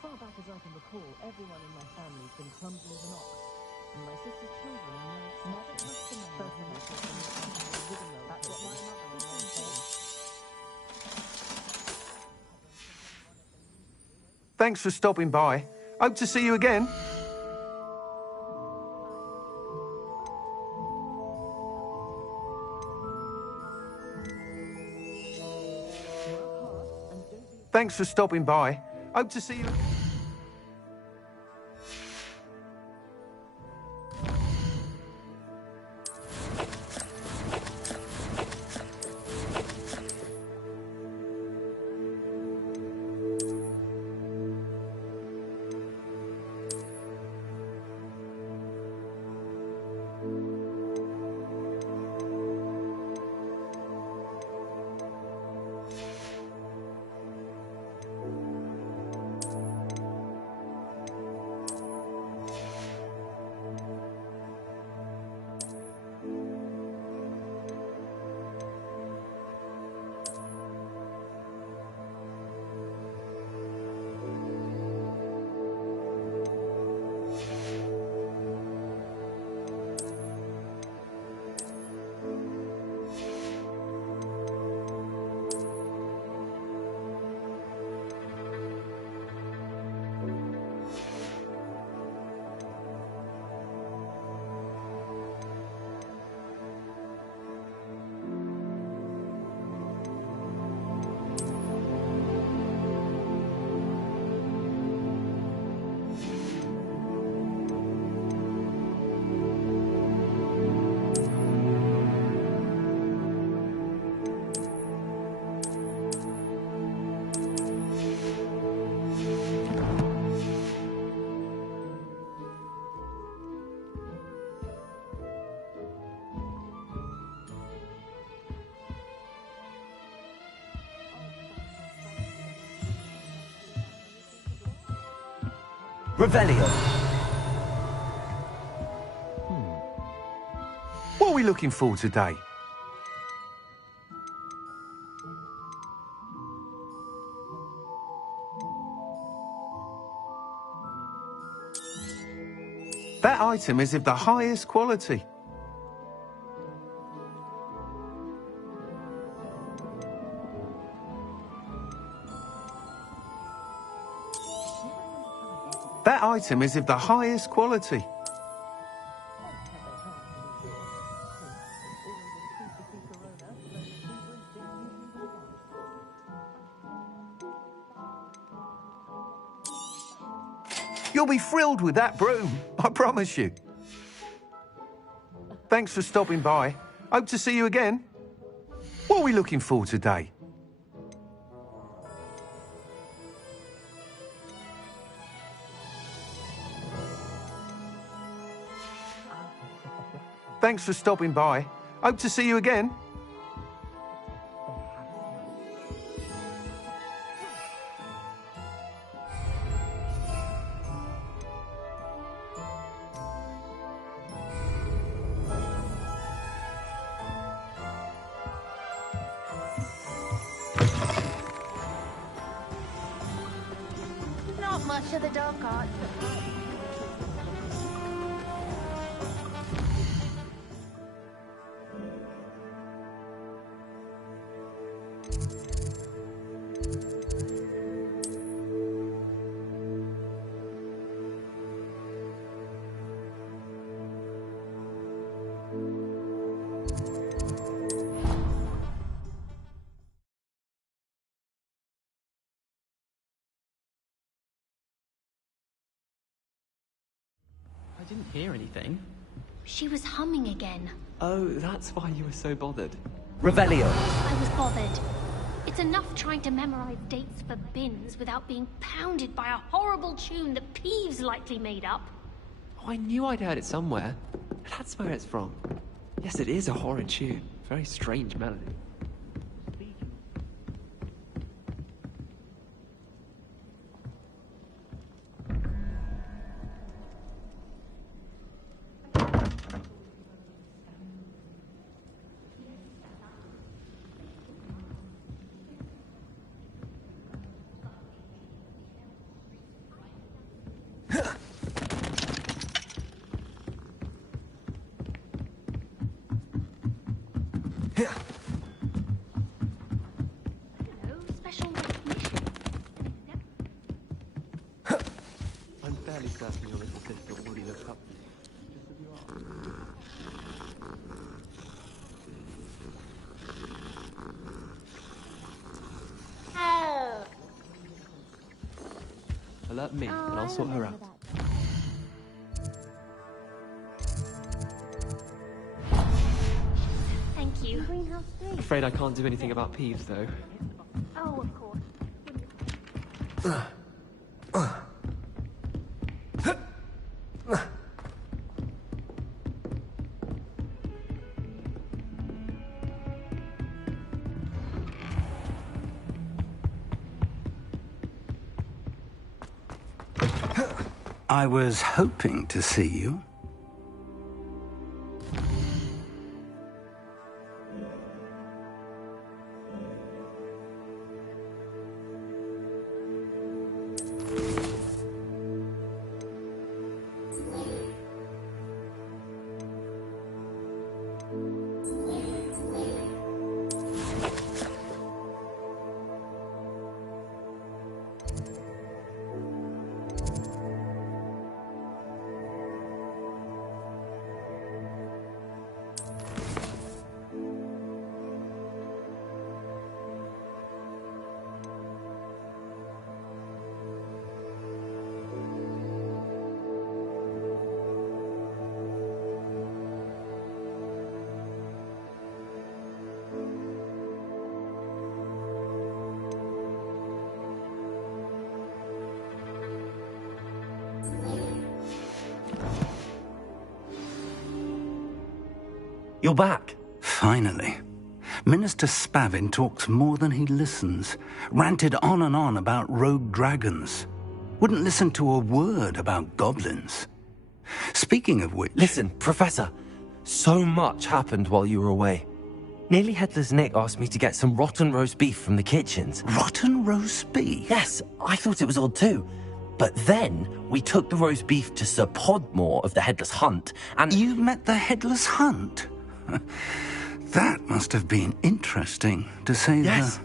Far back as I can recall, everyone in my family's been clumsy as an ox. And my sister's children are no exception. That's what my mother always said. Thanks for stopping by. Hope to see you again. Thanks for stopping by. Hope to see you. Revelio. What are we looking for today? That item is of the highest quality. That item is of the highest quality. You'll be thrilled with that broom, I promise you. Thanks for stopping by. Hope to see you again. What are we looking for today? Thanks for stopping by. Hope to see you again. Not much of the dark arts. I didn't hear anything. She was humming again. Oh, that's why you were so bothered. Revelio. I was bothered. It's enough trying to memorize dates for bins without being pounded by a horrible tune that Peeves likely made up. Oh, I knew I'd heard it somewhere. That's where it's from. Yes, it is a horrid tune. Very strange melody. Special recognition. I'm fairly certain your little sister already looked up. Oh. Alert me, and I'll sort her out. Thank you. Afraid I can't do anything about Peeves, though. Oh, of course. I was hoping to see you. You're back. Finally. Minister Spavin talks more than he listens. Ranted on and on about rogue dragons. Wouldn't listen to a word about goblins. Speaking of which... Listen, Professor. So much happened while you were away. Nearly Headless Nick asked me to get some rotten roast beef from the kitchens. Rotten roast beef? Yes, I thought it was odd too. But then we took the roast beef to Sir Podmore of the Headless Hunt, and... You met the Headless Hunt? That must have been interesting, to say Yes.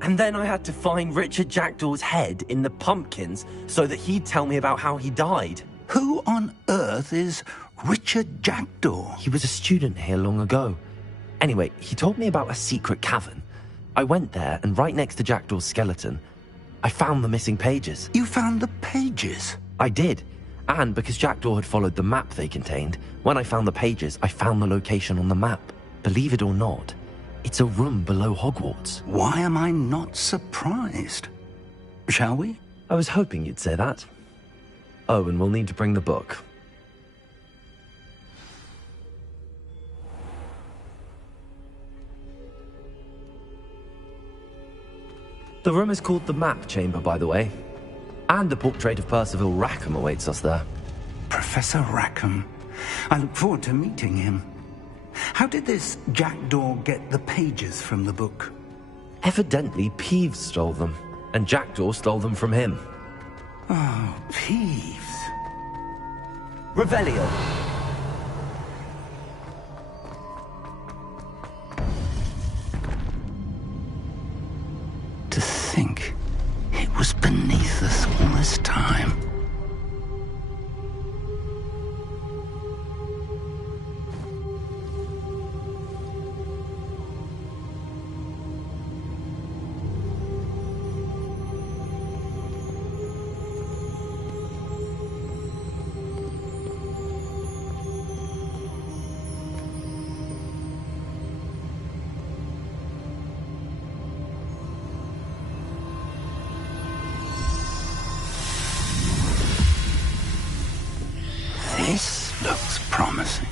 And then I had to find Richard Jackdaw's head in the pumpkins so that he'd tell me about how he died. Who on earth is Richard Jackdaw? He was a student here long ago. Anyway, he told me about a secret cavern. I went there, and right next to Jackdaw's skeleton, I found the missing pages. You found the pages? I did. And because Jackdaw had followed the map they contained, when I found the pages, I found the location on the map. Believe it or not, it's a room below Hogwarts. Why am I not surprised? Shall we? I was hoping you'd say that. Oh, and we'll need to bring the book. The room is called the Map Chamber, by the way. And a portrait of Percival Rackham awaits us there. Professor Rackham. I look forward to meeting him. How did this jackdaw get the pages from the book? Evidently, Peeves stole them, and Jackdaw stole them from him. Oh, Peeves. Revelio. To think it was beneath us all this time. This looks promising.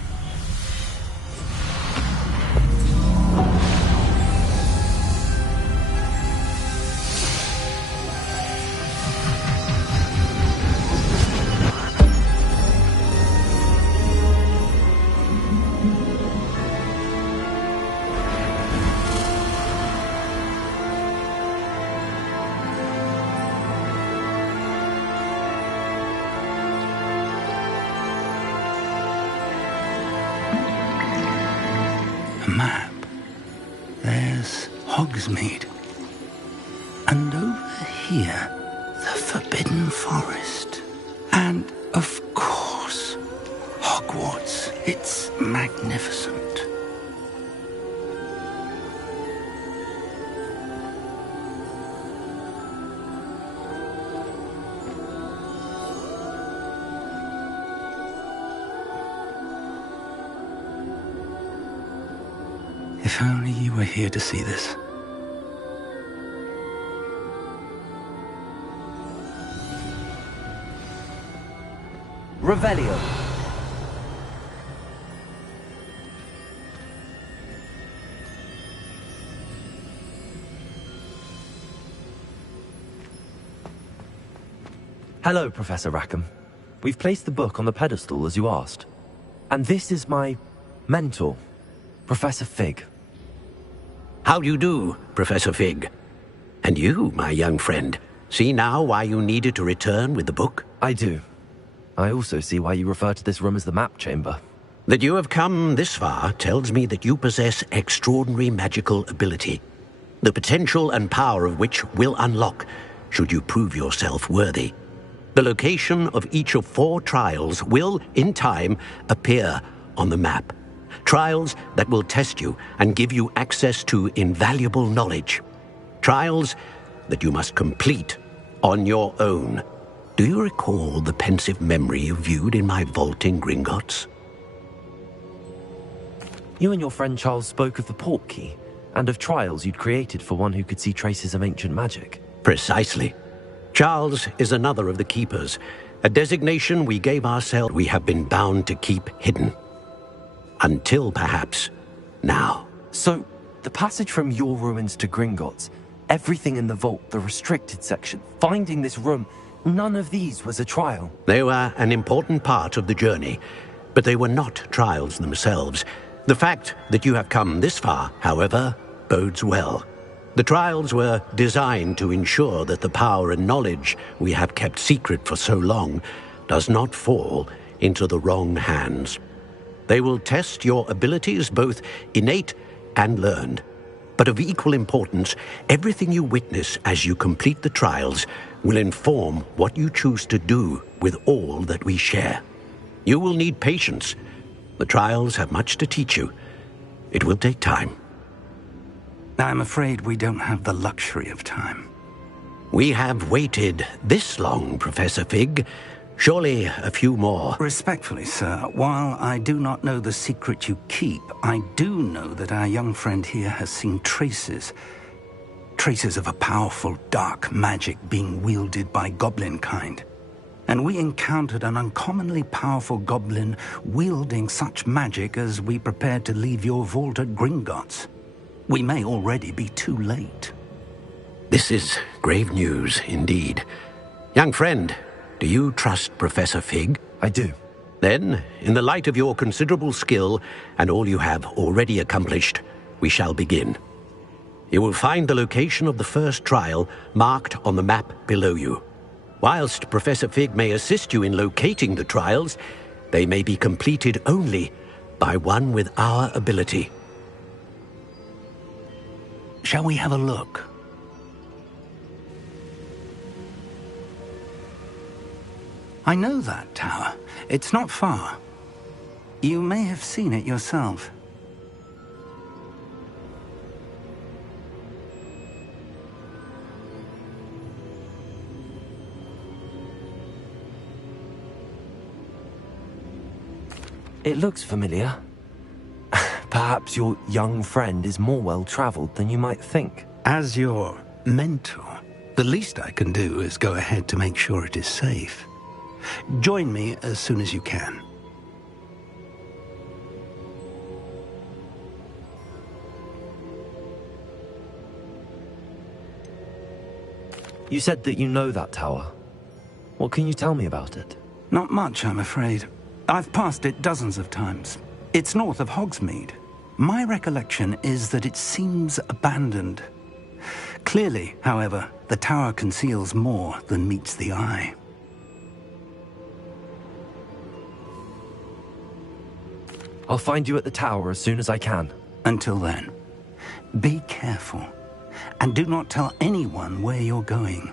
Map. There's Hogsmeade. And over here, the Forbidden Forest. And, of course, Hogwarts. It's magnificent. If only you were here to see this. Revelio. Hello, Professor Rackham. We've placed the book on the pedestal as you asked. And this is my mentor, Professor Fig. How do you do, Professor Fig? And you, my young friend, see now why you needed to return with the book? I do. I also see why you refer to this room as the Map Chamber. That you have come this far tells me that you possess extraordinary magical ability, the potential and power of which will unlock should you prove yourself worthy. The location of each of 4 trials will, in time, appear on the map. Trials that will test you and give you access to invaluable knowledge. Trials that you must complete on your own. Do you recall the pensive memory you viewed in my vault in Gringotts? You and your friend Charles spoke of the Portkey, and of trials you'd created for one who could see traces of ancient magic. Precisely. Charles is another of the Keepers, a designation we gave ourselves we have been bound to keep hidden. Until, perhaps, now. So, the passage from your ruins to Gringotts, everything in the vault, the restricted section, finding this room, none of these was a trial. They were an important part of the journey, but they were not trials themselves. The fact that you have come this far, however, bodes well. The trials were designed to ensure that the power and knowledge we have kept secret for so long does not fall into the wrong hands. They will test your abilities, both innate and learned. But of equal importance, everything you witness as you complete the trials will inform what you choose to do with all that we share. You will need patience. The trials have much to teach you. It will take time. I'm afraid we don't have the luxury of time. We have waited this long, Professor Fig. Surely a few more. Respectfully, sir, while I do not know the secret you keep, I do know that our young friend here has seen traces of a powerful dark magic being wielded by goblin kind. And we encountered an uncommonly powerful goblin wielding such magic as we prepared to leave your vault at Gringotts. We may already be too late. This is grave news indeed. Young friend, do you trust Professor Fig? I do. Then, in the light of your considerable skill and all you have already accomplished, we shall begin. You will find the location of the first trial marked on the map below you. Whilst Professor Fig may assist you in locating the trials, they may be completed only by one with our ability. Shall we have a look? I know that tower. It's not far. You may have seen it yourself. It looks familiar. Perhaps your young friend is more well-traveled than you might think. As your mentor, the least I can do is go ahead to make sure it is safe. Join me as soon as you can. You said that you know that tower. What can you tell me about it? Not much, I'm afraid. I've passed it dozens of times. It's north of Hogsmeade. My recollection is that it seems abandoned. Clearly, however, the tower conceals more than meets the eye. I'll find you at the tower as soon as I can. Until then, be careful, and do not tell anyone where you're going.